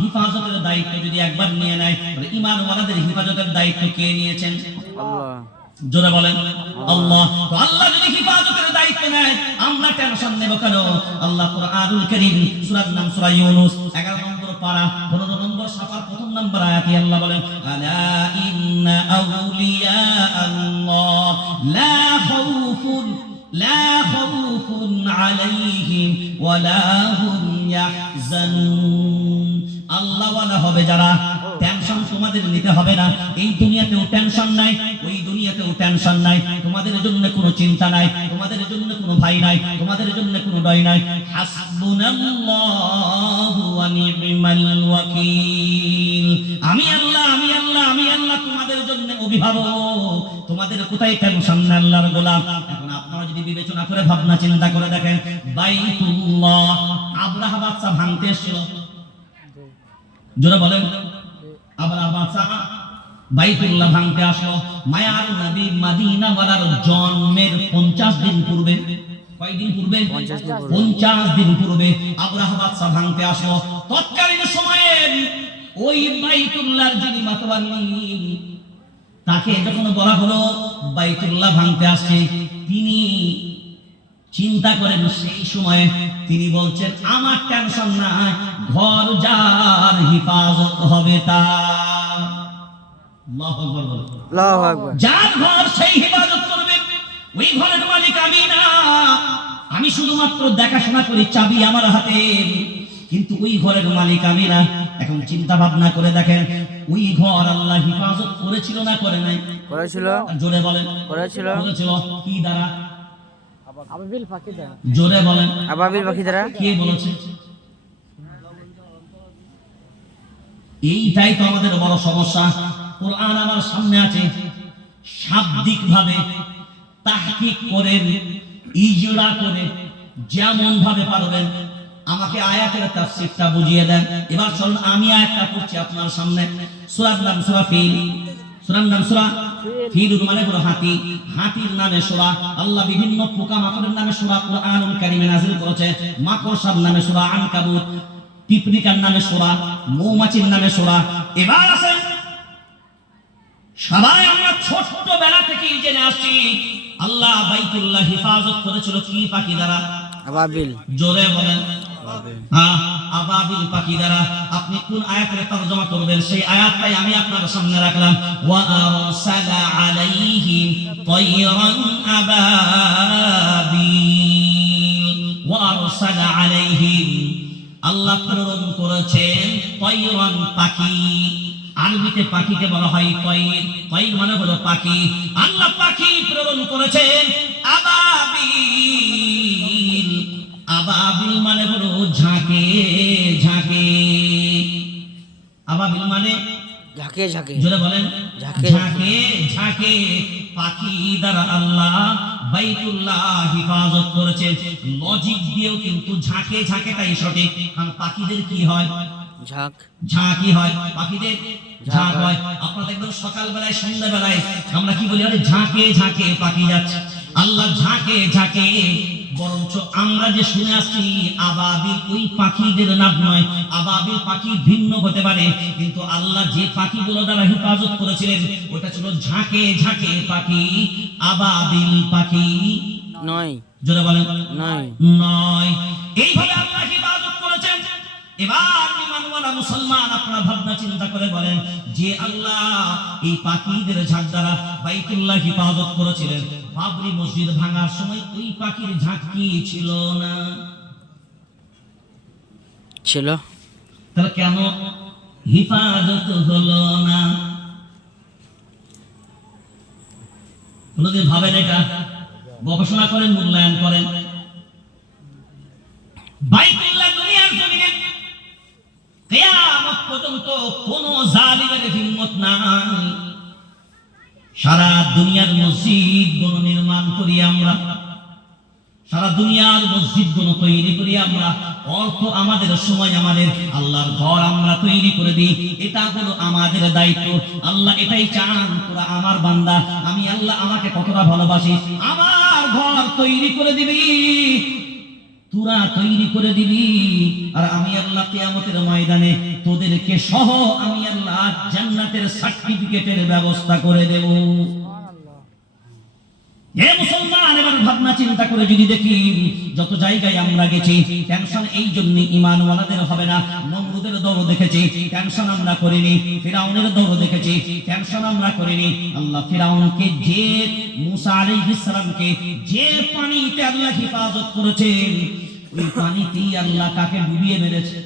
হিফাজতের দায়িত্ব যদি একবার নিয়ে নেয়, ঈমানওয়ালাদের হিফাজতের দায়িত্ব কে নিয়েছেন? আল্লাহ। জোরে বলেন আল্লাহ। তো আল্লাহ যদি হিফাজতের দায়িত্ব নেয়, আমরা টেনশন নেব কেন? আল্লাহ কুরআনুল কারীম সূরার নাম সূরা ইউনূস 11 নম্বর পারা 15 নম্বর সাফার 1ম নম্বর আয়াতে আল্লাহ বলেন, আলা ইন্না আউলিয়া আল্লাহ লা খাউফুন আলাইহিম ওয়া লা হুম ইয়াহজানুন। আল্লাহ ওয়ালা হবে যারা, টেনশন তোমাদের নিতে হবে না। এই দুনিয়াতেও টেনশন নাই, ওই দুনিয়াতেও টেনশন নাই, তোমাদের জন্য কোনো চিন্তা নাই, তোমাদের জন্য কোনো ভয় নাই, তোমাদের জন্য কোনো ভয় নাই। হাসবুনাল্লাহু ওয়া নি'মাল ওয়াকিল। আমি আল্লাহ, আমি আল্লাহ, আমি আল্লাহ তোমাদের জন্য অভিভাবক, তোমাদের কোথায় টেনশন না আল্লাহর গোলাম। এখন আপনারা যদি বিবেচনা করে ভাবনা চিন্তা করে দেখেন, বাইতুল্লাহ আব্রাহা বাদশা ভাঙতে এসেছিল, জোরে বলেন আব্রাহা বাদশা বাইতুল্লাহ ভাঙতে আসলো মায়ার নবী মদিনা ওয়ালার জন্মের 50 দিন পূর্বে। কয়দিন পূর্বে? 50 দিন পূর্বে আব্রাহা বাদশা ভাঙতে আসলো। তৎকালীন সময়ে ওই বাইতুল্লাহর যিনি মাতওয়াল্লি, তাকে যখন বলা হলো বাইতুল্লাহ ভাঙতে আসছে, তিনি চিন্তা করেন, সেই সময়ে তিনি বলছেন আমার টেনশন নাই, ঘর যার হিফাজত হবে তার। আল্লাহু আকবার বলেন। আল্লাহু আকবার। যার ঘর সেই হিফাজত করবে, ওই ঘরের মালিক আমি না, আমি শুধুমাত্র দেখাশোনা করি, চাবি আমার হাতে, কিন্তু ওই ঘরের মালিক আমি না। এখন চিন্তা ভাবনা করে দেখেন, ওই ঘর আল্লাহ হিফাজত করেছিল না করে নাই? করেছিল, জোরে বলেন করেছিল। করেছিল কি দ্বারা? আবাবিল ফাঁকি দেয়। জোরে বলেন আবাবিল পাখি দ্বারা। কে বলেছে? এইটাই তো আমাদের বড় সমস্যা। কোরআন আমার সামনে আছে, শাব্দিক ভাবে তাহকিক করে, ইজরা করে, যেমন ভাবে পারবেন আমাকে আয়াতের তাফসীরটা বুঝিয়ে দেন। এবার চলুন আমি আয়াতটা পড়ছি আপনার সামনে। সূরার নাম সূরা ফিল, সূরার নাম সূরা ফিল মানে হলো হাতি, হাতির নামে সূরা। আল্লাহ বিভিন্ন পোকামাকড়ের নামে সূরা কুরআনুল কারীমে নাযিল করেছে। মাকড়সার নামে সূরা আনকাবুত, পিপড়িকার নামে সূরা, মৌমাছির নামে সূরা। এবার আসেন, সবাই আমরা ছোট্টবেলা থেকেই জেনে আসছি আল্লাহ বাইতুল্লাহ হিফাজত করেছিল কি পাখি দ্বারা? আবাবিল। জোরে বলেন হ্যাঁ, আবাবিল পাখি দ্বারা। আপনি কোন আয়াতের তরজমা করবেন সেই আয়াতটাই আমি আপনার সামনে রাখলাম। ওয়া আরসালা আলাইহিম তায়রান আবাবিল, ওয়া আরসালা আলাইহিম আল্লাহ প্রেরণ করেছেন তয়রান পাখি। আরবিতে পাখিকে বলা হয় তয়র, তয়র মানে হলো পাখি। আল্লাহ পাখি প্রেরণ করেছেন আবাবিল। আবাবিল মানে হলো ঝাঁকে ঝাঁকে। আবাবিল মানে ঝাঁকে ঝাঁকে জোরে বলেন ঝাঁকে ঝাঁকে ঝাঁকে পাখি দ্বারা আল্লাহ বাইতুল্লাহ হিফাজত করেছেন। লজিক দিয়েও কিন্তু ঝাঁকে ঝাঁকে তাই সঠিক। কারণ পাখিদের কি হয়? ঝাঁক ঝাঁকি হয়, পাখিদের ঝাঁক হয়। আপনারা দেখবেন সকালবেলায় সন্ধ্যাবেলায় আমরা কি বলি? আরে ঝাঁকে ঝাঁকে পাখি যাচ্ছে। আল্লাহ ঝাঁকে ঝাঁকে, বরঞ্চ আমরা যে শুনে আসছি আবাবিল, ওই পাখিদের নাম নয়। আবাবিল পাখি ভিন্ন হতে পারে, কিন্তু আল্লাহ যে পাখিগুলো দ্বারা হেফাজত করেছিলেন ওটা ছিল ঝাঁকে ঝাঁকে পাখি, আবাবিল পাখি নয় জোরে বলেন নয় নয়। এইভাবে আল্লাহ হেফাজত করেছেন। এবার ঈমানওয়ালা মুসলমান আপনারা ভাবনা চিন্তা করে বলেন, যে আল্লাহ এই পাখিদের ঝাঁক দ্বারা বাইতুল্লাহ হিফাজত করেছিলেন, বাবরি মসজিদ ভাঙার সময় ওই পাখির ঝাঁক কি ছিল না? ছিল। তাহলে কেন হিফাজত হলো না? কোনদিন ভাবেন এটা? গবেষণা করেন, মূল্যায়ন করেন। বাইতুল্লাহ দুনিয়ার জমিনে কিয়ামত পর্যন্ত কোন জালিমের হিম্মত নাই। সারা দুনিয়ার মসজিদ গুলো নির্মাণ করি আমরা, সারা দুনিয়ার মসজিদ গুলো তৈরি করি আমরা, অল্প আমাদের সময় আমাদের আল্লাহর ঘর আমরা তৈরি করে দিই। এটা হলো আমাদের দায়িত্ব। আল্লাহ এটাই চান, তোরা আমার বান্দা, আমি আল্লাহ আমাকে কতটা ভালোবাসি, আমার ঘর তৈরি করে দিবি, তোরা তৈরি করে দিবি, আর আমি আল্লাহ কিয়ামতের ময়দানে তোদেরকে সহ আমি আল্লাহ জান্নাতের সার্টিফিকেটের ব্যবস্থা করে দেব। হে মুসলমান, এবার ভাবনা চিন্তা করে যদি দেখি যত জায়গায় আমরা গেছি, টেনশন এই জন্য ঈমানওয়ালাদের হবে না। নমরুদের দৌড় দেখেছি, টেনশন আমরা করিনি। ফিরাউনের দৌড় দেখেছি, টেনশন আমরা করিনি। আল্লাহ ফিরাউনকে, যে মুসা আলাইহিস সালামকে যে পানিতে আল্লাহ হেফাজত করেছেন, ওই পানিতেই আল্লাহ কাকে ডুবিয়ে মেরেছে?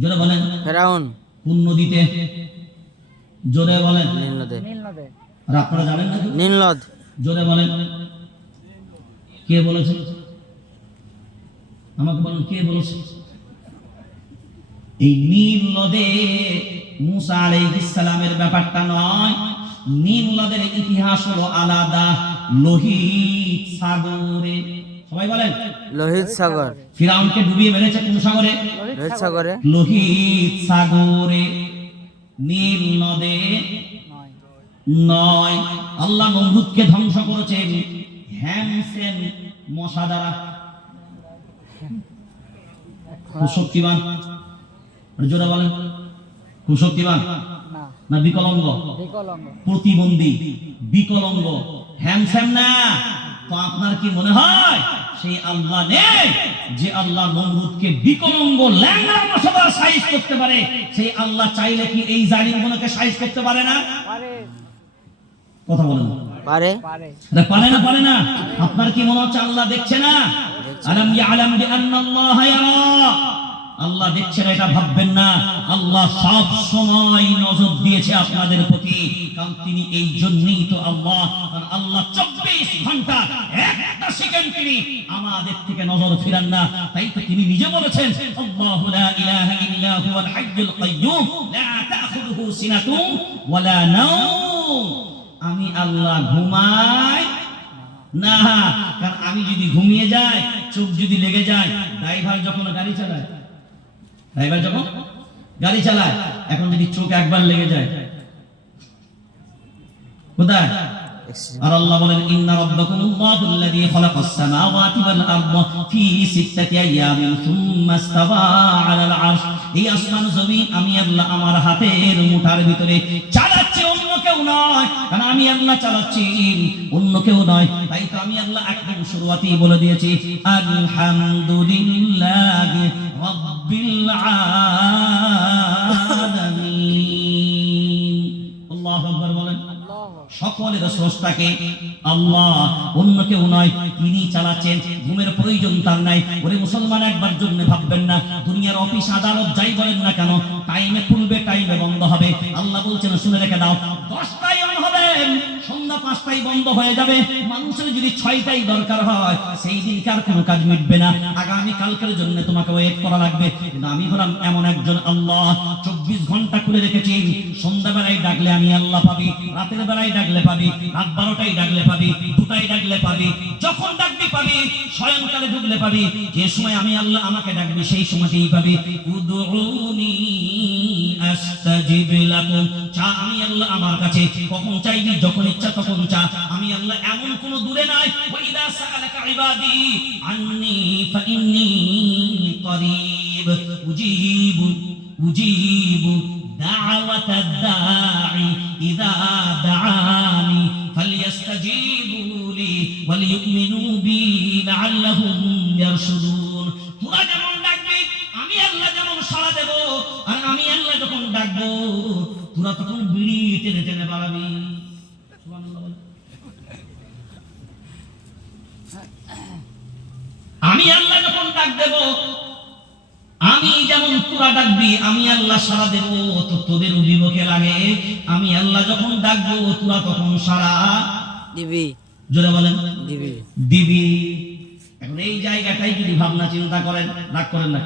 জোরে বলেন। ফেরাউন। কোন নদীতে? জোরে বলেন। নীল নদে। আর আপনারা জানেন না? নীল নদ। জোরে বলেন। কে বলেছে? আমাকে বলুন, কে বলেছে? এই নীল নদে মুসা আলাইহিস সালামের ব্যাপারটা নয়। নীল নদের ইতিহাস হলো আলাদা। লোহিত সাগরে, সবাই বলেন লোহিত সাগর। ফিরাউনকে ডুবিয়ে মেরেছে কোন সাগরে? লোহিত সাগরে। লোহিত সাগরে, নীল নদে নয়। আল্লাহ নমরুদকে ধ্বংস করেছেন হ্যামসেন মশা দ্বারা। খুব শক্তিমান, জোরে বলেন। খুব শক্তিমান না বিকলাঙ্গ? প্রতিবন্ধী, বিকলাঙ্গ, হ্যামসেন না। তো আপনার কি মনে হয় সেই আল্লাহ নেই যে আল্লাহ নমরুদকে বিকলাঙ্গ ল্যাংড়া মশা দ্বারা সাইজ করতে পারে? সেই আল্লাহ চাইলে কি এই জালিমগুলোকে সাইজ করতে পারে না? কথা বলেন। পারে। পারে না? পারে না? আপনার কি মনে হচ্ছে আল্লাহ দেখছে না? আলাম ইয়ালাম বিআন্নাল্লাহ ইয়ারা। আল্লাহ দেখছে না এটা ভাববেন না। আল্লাহ সব সময় নজর দিয়েছে আপনাদের প্রতি, কারণ তিনি এই জন্যই তো আল্লাহ। কারণ আল্লাহ 24 ঘন্টা একটা সেকেন্ড তিনি আমাদের থেকে নজর ফিরান না। তাই তো তিনি নিজে বলেছেন, আল্লাহু লা ইলাহা ইল্লা হুয়াল হাইয়ুল কাইয়্যুম লা তাখুযুহু সিনাতুন ওয়ালা নাওম। আমি আল্লাহ ঘুমাই না। কারণ আমি যদি ঘুমিয়ে যাই, চোখ যদি লেগে যায়, ড্রাইভার যখন গাড়ি চালায়, এখন যদি চোখ একবার লেগে যায় কোথায়? আর আল্লাহ বলেন, ইন্না রাব্বাকুমুল্লাহুল্লাযী খালাকাস সামাওয়াতি ওয়াল আরদা ফি সিত্তাতি আইয়ামিন সুম্মা ইসতাওয়া আলাল আরশ। এই আসমান জমিন আমি আল্লাহ আমার হাতের মুঠার ভিতরে চালাচ্ছি, অন্য কেউ নয়। কারণ আমি আল্লাহ চালাচ্ছি, অন্য কেউ নয়। তাই তো আমি আল্লাহ একদম শুরুয়াতেই বলে দিয়েছি, আলহামদুলিল্লাহি রাব্বিল আলামিন। আল্লাহু আকবার বলেন। সকল সকলের স্রষ্টাকে আল্লাহ, অন্য কেউ নয়, তিনি চালাচ্ছেন। ঘুমের প্রয়োজন তার নাই। ওরে মুসলমান, একবার জন্য ভাববেন না, দুনিয়ার অফিস আদালত যাই বলেন না কেন, টাইমে খুলবে, টাইমে বন্ধ হবে। আল্লাহ বলছেন শুনে রেখে দাও, 10টায় অন হবে, সন্ধ্যা 5টায় বন্ধ হয়ে যাবে। মানুষের যদি 6টায় দরকার হয়, সেই দিনকার কোনো কাজ মিটবে না, আগামী কালকের জন্য তোমাকে ওয়েট করা লাগবে। কিন্তু আমি হলাম এমন একজন আল্লাহ, 24 ঘন্টা খুলে রেখেছি। সন্ধ্যাবেলায় ডাকলে আমি আল্লাহ পাবি, রাতের বেলায় ডাকলে পাবি, রাত 12টায় ডাকলে পাবি, 2টায় ডাকলে পাবি, যখন ডাকবি পাবি, শয়নকালে ঢুকলে পাবি। যে সময় আমি আল্লাহ আমাকে ডাকবি সেই সময়তেই পাবি। উদউনি আস্তাজিব লাকুম, চা আমি আল্লাহ আমার কাছে, কখন চাইবি, যখন ইচ্ছা তখন চা। আমি আল্লাহ এমন কোন দূরে নাই। ওয়া ইদা সাআলাকা ইবাদি আন্নী ফাইন্নী করিব উজিবু দাওয়াতাদ দাঈ ইযা দাআনি ফালইস্তাজিবু লি ওয়ালিউমিনু বি লাআল্লাহুম ইয়ারশুদুন। তোরা যেমন ডাকবি আমি আল্লাহ যেমন সাড়া দেব, আর আমি আল্লাহ যখন ডাকবো তোরা তখন বিড়ি টেনে টেনে বাড়াবি। সুবহানাল্লাহ। আমি আল্লাহ যখন ডাক দেব, আমি যেমন তোরা ডাকবি, আমি আল্লাহ সাড়া দেব, তো তোদের বিবেকে লাগে আমি আল্লাহ যখন ডাকবো তোরা তখন সাড়া দিবি। জোরে বলেন দিবি। এখন এই জায়গাটাই যদি ভাবনা চিন্তা করেন, রাগ করেন না।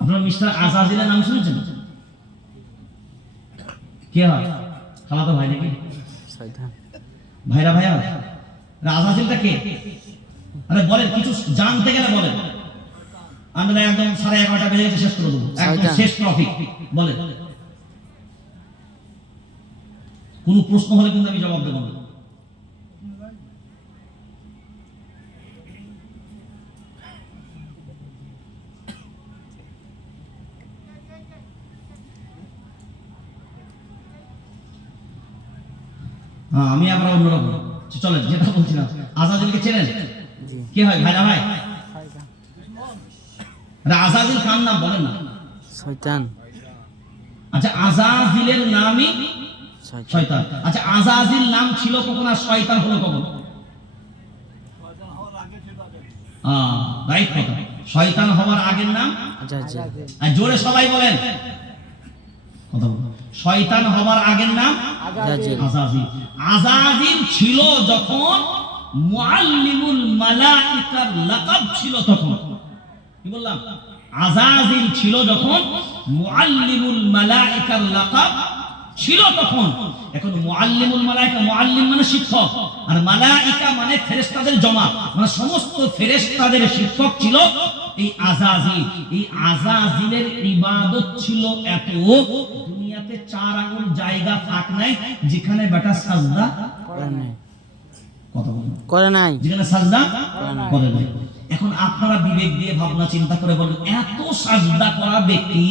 আপনারা মিস্টার আজাজিলের নাম শুনেছেন? কে হয়? খালাতো ভাই নাকি? শয়তান। ভাইরা ভাইয়া, আজাজিলটা কে? আরে বলেন, কিছু জানতে গেলে বলেন। আমরা একদম 11:30 বেজে গেছে, শেষ করে দেবো, একদম শেষ টপিক। বলেন, কোন প্রশ্ন হলে কিন্তু আমি জবাব দেবো না। আমি আবার অন্যরকম। চলেন, যেটা বলছিলাম, আজাজিলকে চেনেন? কে হয় ভাইরা ভাই? আজাজিল কার নাম বলেন না? শয়তান। আচ্ছা, আজাজিলের নামই শয়তান। আচ্ছা, আজাজিল নাম ছিল কখন আর শয়তান হলো কখন? রাইট কথা। শয়তান হওয়ার আগের নাম আজাজিল। আর জোরে সবাই বলেন, কথা বলুন। শয়তান হওয়ার আগের নাম আজাজিল। আজাজিল। আজাজিল ছিল যখন মুআল্লিমুল মালাইকার লাকাব ছিল তখন। কি বললাম? আজাজিল ছিল যখন মুআল্লিমুল মালাইকার লাকাব ছিল তখন। এখন মুআল্লিমুল মালাইকা, মুআল্লিম মানে শিক্ষক, আর মালাইকা মানে ফেরেশতাদের জমা, মানে সমস্ত ফেরেশতাদের শিক্ষক ছিল এই আজাজিল। এই আজাজিলের ইবাদত ছিল এত, দুনিয়াতে 4 আঙ্গুল জায়গা ফাঁক নাই যেখানে বেটা সাজদা করে নাই। কথা বলেন, করে নাই। যেখানে সাজদা করে নাই। এখন আপনারা বিবেক দিয়ে ভাবনা চিন্তা করে বলেন, এত সাজদা করা ব্যক্তি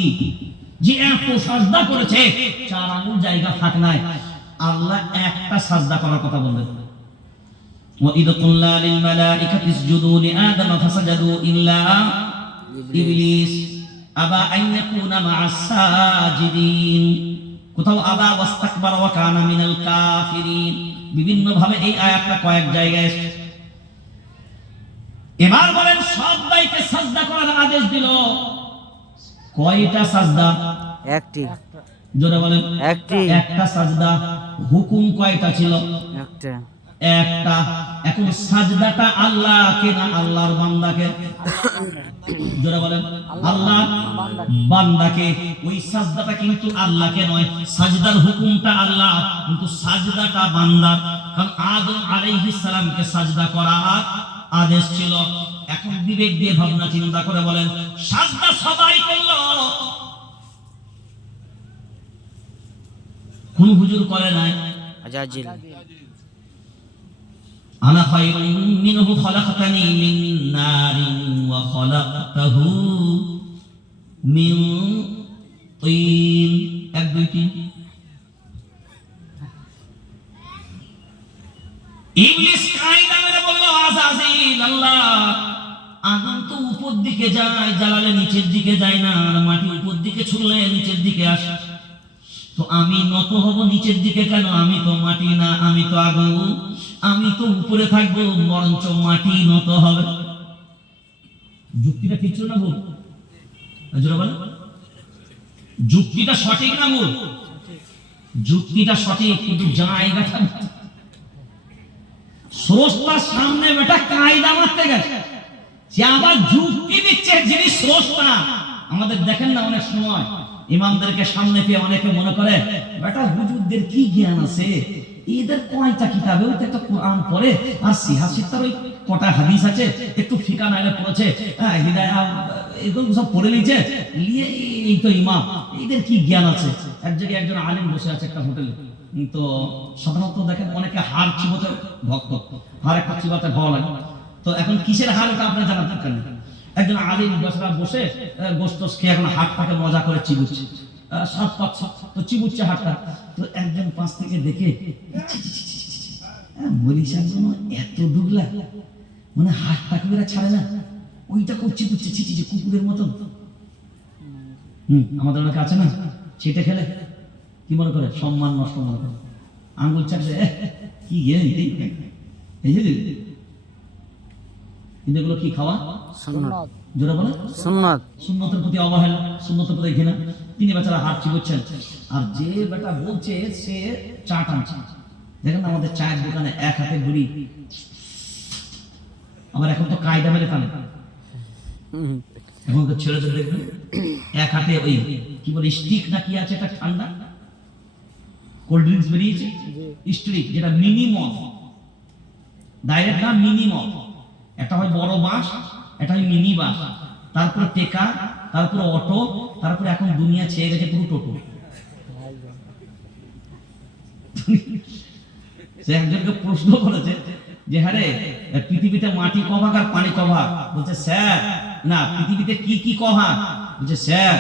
যে এত সাজদা করেছে, 4 আঙ্গুল জায়গা ফাঁক নাই, আল্লাহ একটা সাজদা করার কথা বললেন। وَإِذْ قُلْنَا لِلْمَلَائِكَةِ اسْجُدُوا لِآدَمَ فَسَجَدُوا إِلَّا إِبْلِيسَ أَبَى أَنْ يَكُونَ مَعَ السَّاجِدِينَ। কোথাও আবা ওয়াস্তাকবার ওয়া কানা মিনাল কাফিরিন। বিভিন্ন ভাবে এই আয়াতটা কয়েক জায়গায় এসেছে। এবার বলেন, সবাইকে সাজদা করার আদেশ দিল, কয়টা সাজদা? একটি। জোরে বলেন, একটি। একটা সাজদা। হুকুম কয়টা ছিল? একটা। একটা। এখন সাজদাটা আল্লাহকে না আল্লাহর বান্দাকে? জোরে বলেন, আল্লাহ বান্দাকে। ওই সাজদাটা কিন্তু আল্লাহকে নয়, সাজদার হুকুমটা আল্লাহ, কিন্তু সাজদাটা বান্দার। কারণ আদম আলাইহিস সালামকে সাজদা করার আদেশ ছিল। এখন বিবেক দিয়ে ভাবনা চিন্তা করে বলেন, সাজদা সবাই করলো, কোন হুজুর করে নাই? আজাজিল। আনা খায়রুম মিনহু খলাকতানি মিন নারিন ওয়া খলাকতাহু মিন তিন। 1 2 3। ইবলিস কায়দা মেরে বলল, আজাজিল, আল্লাহ আগুন তো উপর দিকে যায়, জ্বালালে নিচের দিকে যায় না, আর মাটি উপর দিকে ছুড়লে নিচের দিকে আসে। তো আমি নত হব নিচের দিকে কেন? আমি তো মাটি না, আমি তো আগুন, আমি তো উপরে থাকবো, বরঞ্চ মাটি নত হবে। যুক্তিটা ঠিক ছিল না ভুল? জোরে বলেন, যুক্তিটা সঠিক না ভুল? যুক্তিটা সঠিক, কিন্তু জায়গাটা স্রষ্টার সামনে বেটা কায়দা মারতে গেছে, সে আবার যুক্তি দিচ্ছে যিনি স্রষ্টা। আমাদের দেখেন না অনেক সময় ইমামদেরকে সামনে পেয়ে অনেকে মনে করে বেটা হুজুরদের কি জ্ঞান আছে, এদের কয়টা কিতাবে ওই তো একটা কোরআন পড়ে আর সিহাসিতার ওই কটা হাদিস আছে, একটু ফিকা নাইলে পড়েছে, হিদায়া এগুলো সব পড়ে নিয়েছে, নিয়ে এই তো ইমাম, এদের কি জ্ঞান আছে। এক জায়গায় একজন আলেম বসে আছে একটা হোটেলে, তো সাধারণত দেখেন অনেকে হাড় চিবোতে ভক্ত, হাড় একটা চিবাতে ভালো লাগে। তো এখন কিসের হাড় ওটা আপনার জানার দরকার নেই। একজন আলিম বসরা বসে গোস্ত খেয়ে এখন হাড়টাকে মজা করে চিবুচ্ছে, স্বাদ পাচ্ছে, তো চিবুচ্ছে হাড়টা। তো একজন পাশ থেকে দেখে বলিস এত ডুবলা, মানে হাড়টাকে ওরা ছাড়ে না, ওইটা করছে বুঝছে ছি ছি কুকুরের মতো। আমাদের অনেকে আছে না, ছেটে খেলে কি মনে করে সম্মান নষ্ট মনে করে, আঙ্গুল চাপছে কি এই যে কিন্তু এগুলো কি খাওয়া? সুন্নাত। জোরে বলে সুন্নাত। সুন্নতের প্রতি অবহেলা, সুন্নতের প্রতি ঘৃণা। তিনি বেচারা হাত চিবোচ্ছেন, আর যে বেটা বলছে সে চা টানছে। দেখেন না আমাদের চায়ের দোকানে এক হাতে ঘুরি, আবার এখন তো কায়দা মেরে টানে। এখন তো ছেলেদের দেখবেন এক হাতে ওই কি বলে স্টিক না কি আছে, এটা ঠান্ডা কোল্ড ড্রিঙ্কস বেরিয়েছে স্টিক, যেটা মিনিমাম ডাইরেক্ট না মিনিমাম, একটা হয় বড় বাস, একটা হয় মিনি বাস, তারপরে টেকা, তারপরে অটো, তারপরে এখন দুনিয়া ছেয়ে গেছে পুরো টোটো। সে একজনকে প্রশ্ন করেছে যে হ্যাঁ রে পৃথিবীতে মাটি কভাগ আর পানি কভাগ? বলছে স্যার না, পৃথিবীতে কি কি কভাগ? বলছে স্যার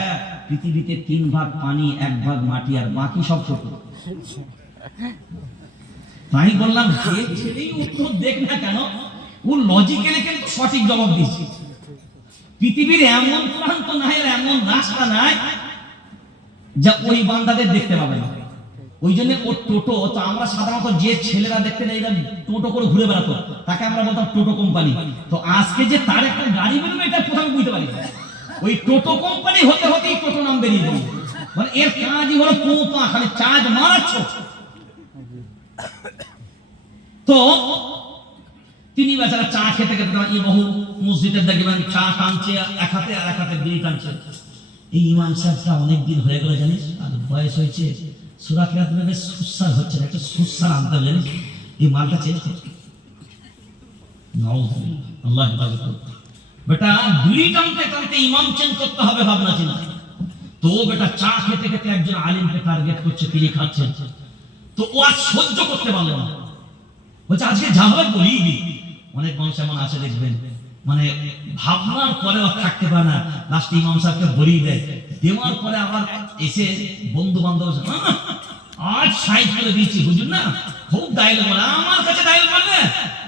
পৃথিবীতে 3 ভাগ পানি, 1 ভাগ মাটি, আর বাকি সব টোটো। তাই বললাম যে ছেলেই উত্তর দেখ না কেন, ও লজিক্যালি কিন্তু সঠিক জবাব দিচ্ছে। পৃথিবীর এমন প্রান্ত নাই, এমন রাস্তা নাই যা ওই বান্দাদের দেখতে পাবে না। ওই জন্য ও টোটো, তো আমরা সাধারণত যে ছেলেরা দেখতে নেই টোটো করে ঘুরে বেড়াতো তাকে আমরা বলতাম টোটো কোম্পানি। তো আজকে যে তার একটা গাড়ি বেরোবে এটা প্রথমে বুঝতে পারি, ওই টোটো কোম্পানি হতে হতেই টোটো নাম বেরিয়ে যাবে। মানে এর কাজই হলো পোপা, খালি চার্জ মারাচ্ছ। তো তিনি বেচারা চা খেতে খেতে এই বহু মসজিদের দেখবেন চা টানছে এক হাতে আর এক হাতে বিড়ি টানছে। এই ইমাম সাহেবটা অনেকদিন হয়ে গেল জানিস, আর বয়স হয়েছে, সূরা কিরাত में বেশ সুস্সার হচ্ছে না, একটা সুস্সার আনতে হবে জানিস, এই মালটা চেঞ্জ করতে। নাউযুবিল্লাহ, আল্লাহ হেফাজত করুন। বেটা বিড়ি টানতে টানতে ইমাম চেঞ্জ করতে হবে ভাবনা চিন্তা। তো বেটা চা খেতে খেতে একজন আলিমকে টার্গেট করছে, তিনি খাচ্ছেন, তো ও আর সহ্য করতে পারলো না, বলছে আজকে যা হবে বলিয়ে দিই। অনেক মানুষ এমন আছে দেখবেন, মানে ভাবনার পরে থাকতে পারে না, লাস্টে ইমাম সাহেবকে বলিয়ে দেয়, দেওয়ার পরে আবার এসে বন্ধু বান্ধব আজ সাইজ করে দিয়েছি হুজুর না, খুব ডায়লগ বলে, আমার কাছে ডায়লগ বলবে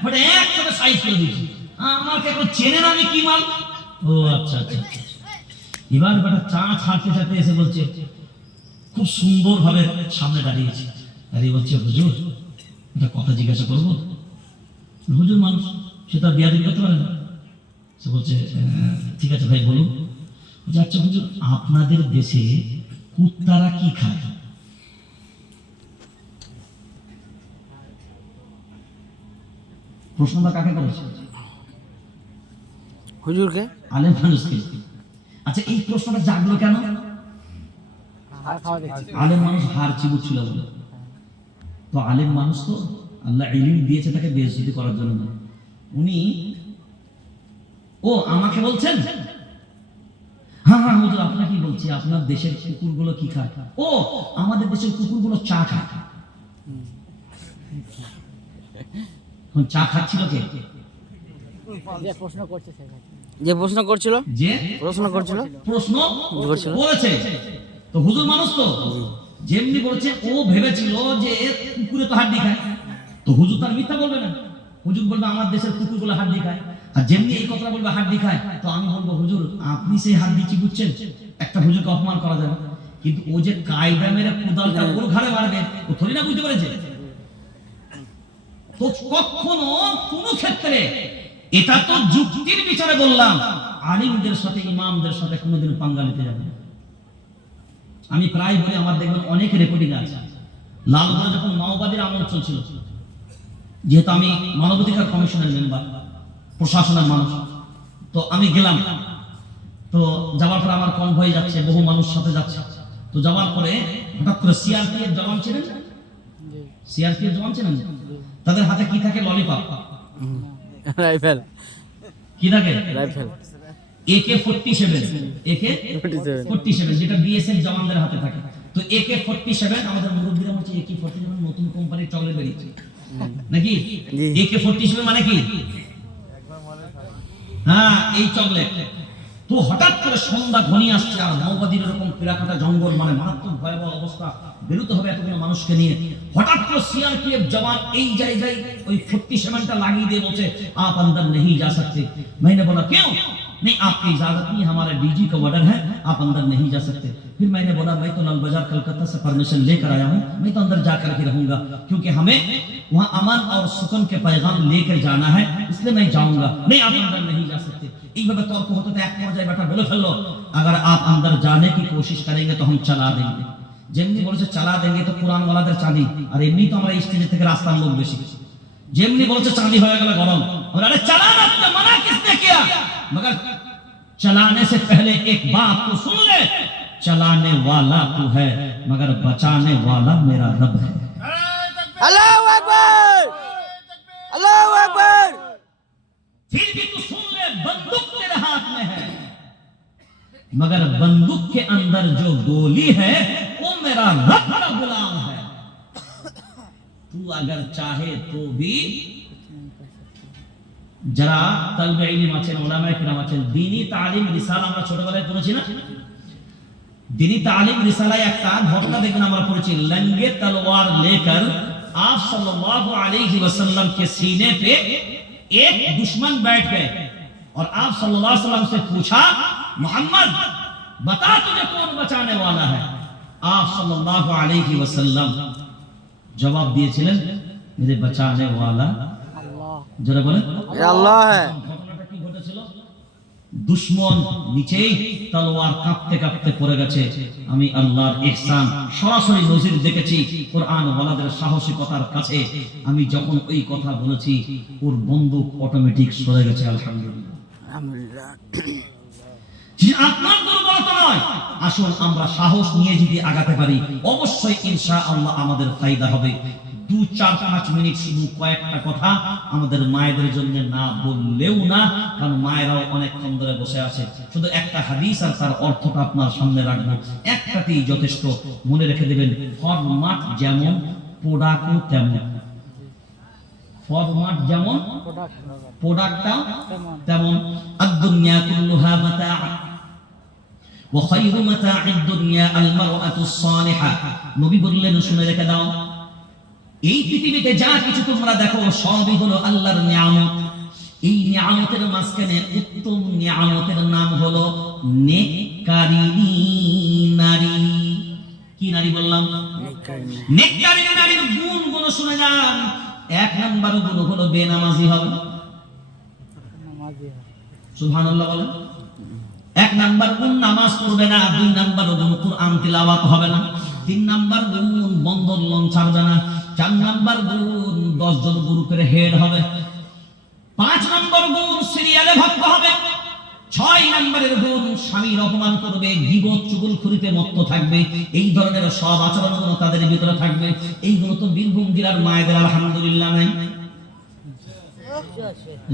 বাট এক করে সাইজ করে দিয়েছি, আমাকে এখন চেনে না আমি কি মাল। ও আচ্ছা আচ্ছা, এবার বেটা চা ছাড়তে ছাড়তে এসে বলছে, খুব সুন্দর ভাবে সামনে দাঁড়িয়েছে, দাঁড়িয়ে বলছে হুজুর একটা কথা জিজ্ঞাসা করবো? হুজুর মানুষ, সে তার বিয়াদি করতে পারে না। সে বলছে ঠিক আছে ভাই বলুন। আচ্ছা হুজুর আপনাদের দেশে কুত্তারা কি খায়? প্রশ্নটা কাকে করেছে? হুজুরকে, আলেম মানুষকে। আচ্ছা এই প্রশ্নটা জাগলো কেন? আলেম মানুষ হার চিবুচ্ছিল বলে। তো আলেম মানুষ তো আল্লাহ ইলম দিয়েছে তাকে বেইজ্জতি করার জন্য না। উনি ও আমাকে বলছেন হ্যাঁ হ্যাঁ হুজুর আপনাকে বলছি, আপনার দেশের কুকুরগুলো কি খায়? ও আমাদের দেশের কুকুরগুলো চা খায়। চা খাচ্ছিল কে? যে প্রশ্ন করছে যে প্রশ্ন করছিল, যে প্রশ্ন করছিল, প্রশ্ন করছিল বলেছে। তো হুজুর মানুষ তো যেমনি বলেছে, ও ভেবেছিল যে কুকুরে তো হাড্ডি খায়, তো হুজুর তার মিথ্যা বলবে না, হুজুর বলবে আমার দেশের কুকুরগুলো হাড্ডি খায়। আর যেমনি এই কথা বলবে হাড্ডি খায়, তো আমি বলবো হুজুর আপনি সেই হাড্ডি চিবুচ্ছেন, একটা হুজুরকে অপমান করা যাবে। কিন্তু ও যে কায়দা মেরে কোদালটা ওর ঘাড়ে মারবে ও থরি না বুঝতে পেরেছে। তো কখনো কোন ক্ষেত্রে, এটা তো যুক্তির বিচারে বললাম, আলিমদের সাথে ইমামদের সাথে কোনোদিন পাঙ্গা নিতে যাবে না। আমি প্রায় বলি, আমার দেখবেন অনেক রেকর্ডিং আছে, লালগড়ে যখন মাওবাদীর আমল চলছিল, যেহেতু আমি মানবাধিকার কমিশনের মেম্বার, প্রশাসনের মানুষ, তো আমি গেলাম। তো যাওয়ার পরে আমার কনভয় যাচ্ছে, বহু মানুষ সাথে যাচ্ছে। তো যাওয়ার পরে হঠাৎ করে সিআরপিএফ জওয়ান ছিলেন, সিআরপিএফ জওয়ান ছিলেন, তাদের হাতে কি থাকে? ললিপপ। রাইফেল। কি থাকে? রাইফেল। AK-47, AK-47 যেটা বিএসএফ জওয়ানদের হাতে থাকে। তো AK-47 আমাদের মুরব্বীরা বলছে AK-47 নতুন কোম্পানির চকলেট বেরিয়েছে নাকি? AK-47 মানে কি? হ্যাঁ, এই চকলেট। তো হঠাৎ করে সন্ধ্যা ঘনিয়ে আসছে, আর মাওবাদীর এরকম পিরাকাটা জঙ্গল, মানে মারাত্মক ভয়াবহ অবস্থা, বেরোতে হবে এতগুলো মানুষকে নিয়ে। হঠাৎ করে সিআরপিএফ জওয়ান এই জায়গায় ওই 47টা লাগিয়ে দিয়ে বলছে, आप अंदर नहीं जा सकते। मैंने बोला क्यों? नहीं, आपकी इजाजत नहीं, हमारा डीजी का ऑर्डर है, आप अंदर नहीं जा सकते। फिर मैंने बोला, मैं तो लाल बाजार कलकत्ता से परमिशन लेकर आया हूँ, मैं तो अंदर जाकर के रहूंगा, क्योंकि हमें वहाँ अमन और सुकून के पैगाम लेकर जाना है, इसलिए मैं जाऊंगा। नहीं, आप अंदर नहीं जा सकते। এইভাবে তর্ক হতে এক পর্যায়ে বেটা বলে ফেললো, अगर आप अंदर जाने की कोशिश करेंगे तो हम चला देंगे। যেমনি বলেছে চালা দেंगे তো কুরআন ওয়ালাদের চাঁদি, আর এমনি তো আমরা স্টেজ থেকে রাস্তার লোক বেশি। যেমনি বলেছে চাঁদি হয়ে গেল গরম, अरे चलाना तुझे मना किसने किया? मगर चलाने से पहले एक बात तो सुन ले, चलाने वाला तू है मगर बचाने वाला मेरा रब है। अल्लाहू अकबर, अल्लाहू अकबर। फिर भी तू सुन ले, बंदूक तेरे हाथ में है, मगर बंदूक के अंदर जो गोली है वो मेरा रब का गुलाम है। तू अगर चाहे तो भी, যারা তালবে ইলম আছেন, উলামায়ে কিরাম আছেন, দ্বীনি তালিম রিসালা আমরা ছোটবেলায় পড়েছি না? দ্বীনি তালিম রিসালায় একটা ঘটনা দেখবেন আমরা পড়েছি, लंगे तलवार लेकर आप सल्लल्लाहु अलैहि वसल्लम के सीने पे एक दुश्मन बैठ गए और आप सल्लल्लाहु अलैहि वसल्लम से पूछा, मोहम्मद बता तुझे कौन बचाने वाला है? आप सल्लल्लाहु अलैहि वसल्लम जवाब दिएছিলেন, मेरे बचाने वाला যারা বলেন আল্লাহ है। ঘটনাটা কি ঘটেছিল? দুশমন নিচেই তলোয়ার কাঁপতে কাঁপতে পড়ে গেছে। আমি আল্লাহর ইহসান সরাসরি নজির দেখেছি কোরআন ওয়ালাদের সাহসিকতার কাছে। আমি যখন ওই কথা বলেছি, ওর বন্দুক অটোমেটিক সরে গেছে। আলহামদুলিল্লাহ, আলহামদুলিল্লাহ। আপনার দুর্বলতা নয়, আসুন আমরা সাহস নিয়ে যদি আগাতে পারি, অবশ্যই ইনশাআল্লাহ আমাদের ফায়দা হবে। 2-4-5 মিনিট শুধু কয়েকটা কথা আমাদের মায়েদের জন্য না বললেও না, কারণ মায়েরাও অনেকক্ষণ ধরে বসে আছে। শুধু একটা হাদিস আর তার অর্থটা আপনার সামনে রাখবো, একটাতেই যথেষ্ট। মনে রেখে দেবেন, ফরমাট যেমন প্রোডাক্টও তেমন। ফরমাট যেমন প্রোডাক্টটা তেমন। আদ-দুনিয়া কুল্লুহা মাতা' ওয়া খায়রু মাতা'id দুনিয়া আল মারআতুস সালিহা। নবী বললেন, শুনে রেখে দাও, এই পৃথিবীতে যা কিছু তোমরা দেখো সবই হলো আল্লাহর নিয়ামত। এই নিয়ামতের মাঝখানে উত্তম নিয়ামতের নাম হলো নেককারিনী নারী। কি নারী বললাম? নেককারিনী নারীর গুণগুলো শুনে যান। 1 নাম্বার গুণ হলো বেনামাজি হবে। সুবহানাল্লাহ বলেন। 1 নাম্বার গুণ নামাজ পড়বে না। 2 নাম্বার গুণ কুরআন তিলাওয়াত হবে না। 3 নাম্বার গুণ বন্ধন লোন ছাড়বে না। 4 নাম্বার গুণ 10 জন গ্রুপের হেড হবে। 5 নাম্বার গুণ সিরিয়ালে ভাগ্য হবে। 6 নাম্বারের গুণ স্বামীর অপমান করবে, গীবত চুগলখড়িতে মত্ত থাকবে। এই ধরনের সব আচরণগুলো তাদের ভিতরে থাকবে। এইগুলো তো বীরভূম জেলার মায়েদের আলহামদুলিল্লাহ নাই।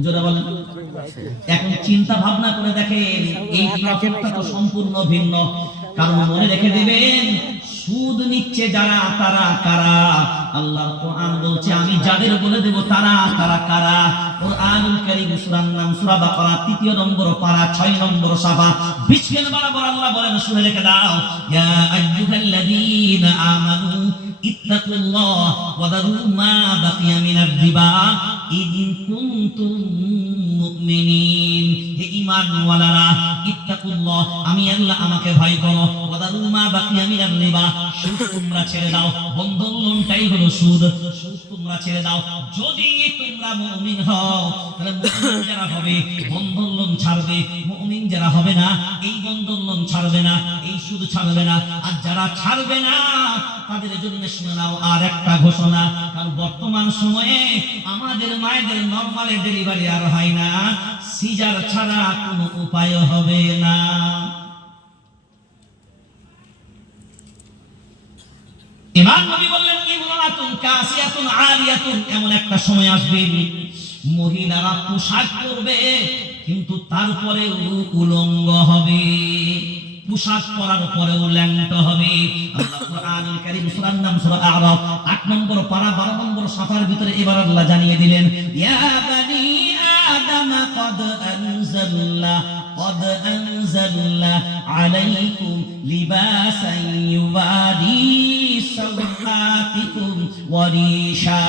জোরে বলেন। এখন চিন্তা ভাবনা করে দেখেন, এই প্রাচীনটা তো সম্পূর্ণ ভিন্ন। কারণ মনে রেখে দিবেন, সুদ নিচ্ছে যারা, তারা কারা? আল্লাহর কোরআন বলছে, আমি যাদের বলে দেব তারা তারা কারা। কোরআনুল কারীম সূরার নাম সূরা বাকারা 3 নম্বর পারা 6 নম্বর সাফা 20 বরাবর আল্লাহ বলেন, শুনে রেখে দাও, ইয়া আইয়ুহাল্লাযীনা আমানু ইত্তাকুল্লাহ ওয়া দারু মা বাকিয়া মিনার রিবা ইন কুনতুম মুমিনিন। হে ঈমান ঈমানওয়ালারা ইত্তাকুল্লাহ, আমি আল্লাহ আমাকে ভয় করো, ওয়াদারু মা বাকিয়া মিনার রিবা, সুদ তোমরা ছেড়ে দাও, বন্ধন লোনটাই হলো সুদ, সুদ তোমরা ছেড়ে দাও। যদি তোমরা মুমিন হও তাহলে মুমিন যারা হবে বন্ধন লোন ছাড়বে, মুমিন যারা হবে না এই বন্ধন লোন ছাড়বে না, এই সুদ ছাড়বে না। আর যারা ছাড়বে না তাদের জন্য শুনে নাও আর একটা ঘোষণা, কারণ বর্তমান সময়ে আমাদের মায়েদের নরমালে ডেলিভারি আর হয় না, সিজার ছাড়া কোনো উপায় হবে না। ইমাম নবী বললেন ইমরাতুন কাসিয়াতুন আলিয়াতুন, এমন একটা সময় আসবে মহিলারা পোশাক পরবে কিন্তু তারপরেও উলঙ্গ হবে, পোশাক পরার পরেও ল্যাংটা হবে। আল্লাহ কুরআনুল কারীম সূরার নাম সূরা আ'রাফ ৮ নম্বর পারা ১২ নম্বর সাফার ভিতরে এবার আল্লাহ জানিয়ে দিলেন, ইয়া বানি আদম قد أنزلنا عليكم لباسا يواري سوآتكم وريشا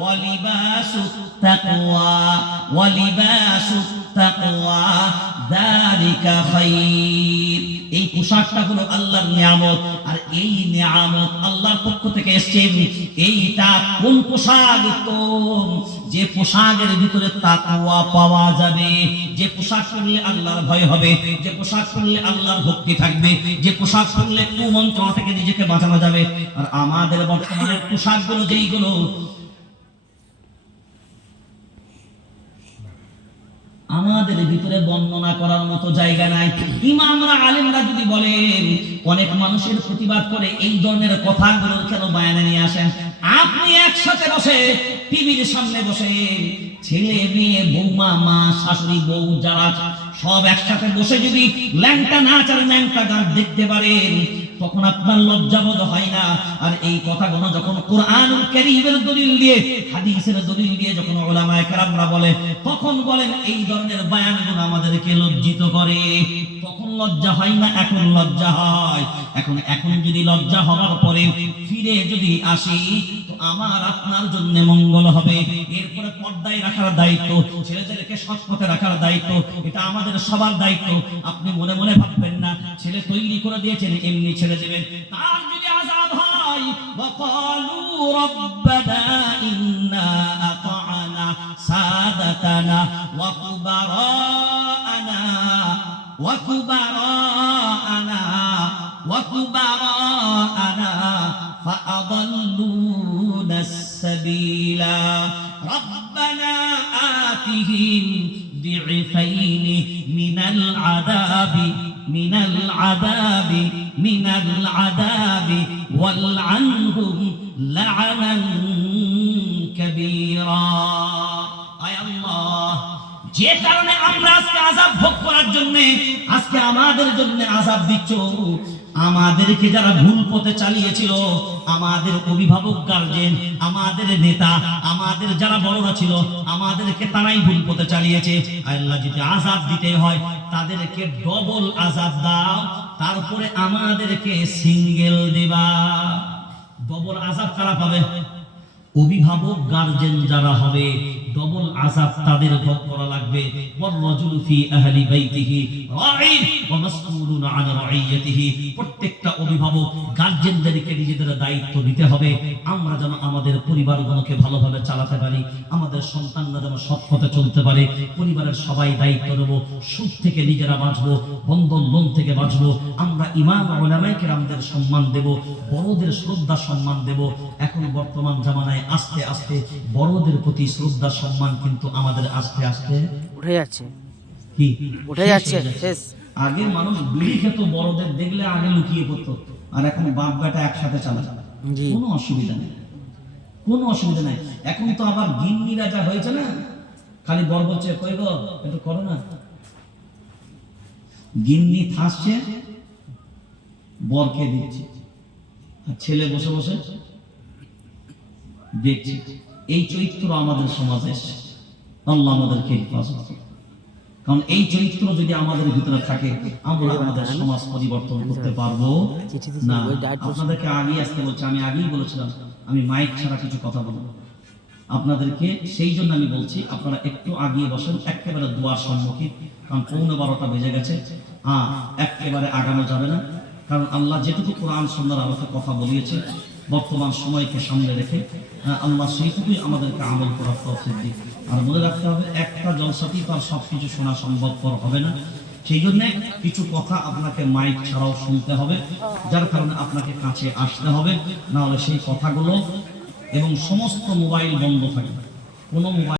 ولباس التقوى ذلك خير। এই পোশাকটা হলো আল্লাহর নিয়ামত, আর এই নিয়ামত আল্লাহর পক্ষ থেকে এসেছে। এইটা কোন পোশাক? উত্তম, যে পোশাকের ভিতরে তাকওয়া পাওয়া যাবে, যে পোশাক পরলে আল্লাহর ভয় হবে, যে পোশাক পরলে আল্লাহর ভক্তি থাকবে, যে পোশাক পরলে কুমন্ত্রণা থেকে নিজেকে বাঁচানো যাবে। আর আমাদের বর্তমানে পোশাকগুলো যেইগুলো আমাদের ভিতরে বর্ণনা করার মতো জায়গা নাই। ইমামরা আলেমরা যদি বলেন, অনেক মানুষের প্রতিবাদ করে এই ধরনের কথাগুলো কেন বয়ানে নিয়ে আসেন? আপনি একসাথে বসে টিভির সামনে বসে ছেলে মেয়ে বৌমা মা শাশুড়ি বউ যারা সব একসাথে বসে যদি ল্যাংটা নাচ আর ল্যাংটা গান দেখতে পারেন তখন আপনার লজ্জাবোধ হয় না? আর এই কথাগুলো যখন কোরআনুল কারীমের দলিল দিয়ে হাদিসের দলিল দিয়ে যখন উলামায়ে কেরামরা বলে তখন বলেন এই ধরনের বয়ানগুলো আমাদেরকে লজ্জিত করে। তখন লজ্জা হয় না, এখন লজ্জা হয়। এখন যদি লজ্জা হওয়ার পরে ফিরে যদি আসি তো আমার আপনার জন্য মঙ্গল হবে। এরপরে পর্দায় রাখার দায়িত্ব, ছেলেদেরকে সৎ পথে রাখার দায়িত্ব, এটা আমাদের সবার দায়িত্ব। আপনি মনে মনে ভাববেন না ছেলে তৈরি করে দিয়েছেন এমনি ছেড়ে দেবেন। তার যদি আযাব হয়, ওয়াকালু রাব্বানা ইন্না আতা'না সাদাতানা ওয়া কুবারা'ানা فأضلونا السبيلا ربنا آتهم ضعفين من العذاب والعنهم لعنا كبيرا। আয় আল্লাহ, যে কারণে আমরা আজকে আযাব ভোগ করার জন্য আজকে আমাদের জন্য আযাব দিচ্ছ, আমাদেরকে যারা ভুল পথে চালিয়েছিল, আমাদের অভিভাবক গার্জেন, আমাদের নেতা, আমাদের যারা বড়রা ছিল, আমাদেরকে তারাই ভুল পথে চালিয়েছে। আল্লাহ যদি আযাব দিতে হয় তাদেরকে ডবল আযাব দাও, তারপরে আমাদেরকে সিঙ্গেল দেবা। ডবল আযাব কারা পাবে? অভিভাবক গার্জেন যারা হবে ডবল আযাব তাদের ভোগ করা লাগবে। ওয়ার-রাজুলু ফি আহলি বাইতিহি রাঈন ওয়া মাসউলুন আন রাঈয়াতিহি। প্রত্যেকটা অভিভাবক গার্জেনদেরকে নিজেদের দায়িত্ব নিতে হবে। আমরা যেন আমাদের পরিবারগুলোকে ভালোভাবে চালাতে পারি, আমাদের সন্তানরা যেন সৎ পথে চলতে পারে। পরিবারের সবাই দায়িত্ব নেব, সুদ থেকে নিজেরা বাঁচবো, বন্ধন লোন থেকে বাঁচবো। আমরা ইমাম উলামায়ে কেরামদের সম্মান দেব, বড়দের শ্রদ্ধা সম্মান দেব। এখন বর্তমান জামানায় আস্তে আস্তে বড়দের প্রতি শ্রদ্ধা সম্মান কিন্তু আমাদের আস্তে আস্তে উঠে যাচ্ছে, কি উঠে যাচ্ছে, শেষ। আগে মানুষ বিড়ি খেত, বড়দের দেখলে আগে লুকিয়ে পড়তো, আর এখন বাপ বেটা একসাথে চালায়, কোনো অসুবিধা নেই, কোনো অসুবিধা নাই। এখন তো আবার গিন্নিরা যা হয়েছে না, খালি বর বলছে কই গো একটু করো না, গিন্নি থাসছে বরকে দিচ্ছে, আর ছেলে বসে বসে দেখছি। এই চরিত্র আমাদের সমাজে আল্লাহ আমাদেরকে হেফাজত করুন। কারণ এই চরিত্র যদি আমাদের ভিতরে থাকে আমরা আমাদের সমাজ পরিবর্তন করতে পারবো না। আপনাদেরকে আগেই আসতে বলছি, আমি আগেই বলেছিলাম আমি মাইক ছাড়া কিছু কথা বলবো। আপনাদেরকে সেই জন্য আমি বলছি আপনারা একটু আগিয়ে বসেন, একেবারে দুয়ার সম্মুখী, কারণ 11:15 বেজে গেছে। একেবারে আগানো যাবে না, কারণ আল্লাহ যেটুকু কোরআন সুন্নাহর আলোকে কথা বলিয়েছে বর্তমান সময়কে সামনে রেখে আল্লাহ সেইটুকুই আমাদেরকে আমল করার তৌফিক দিন। আর মনে রাখতে হবে, একটা জলসাতেই তো আর সবকিছু শোনা সম্ভবপর হবে না, সেই জন্য কিছু কথা আপনাকে মাইক ছাড়াও শুনতে হবে, যার কারণে আপনাকে কাছে আসতে হবে, না হলে সেই কথাগুলো এবং সমস্ত মোবাইল বন্ধ থাকবে, কোনো মোবাইল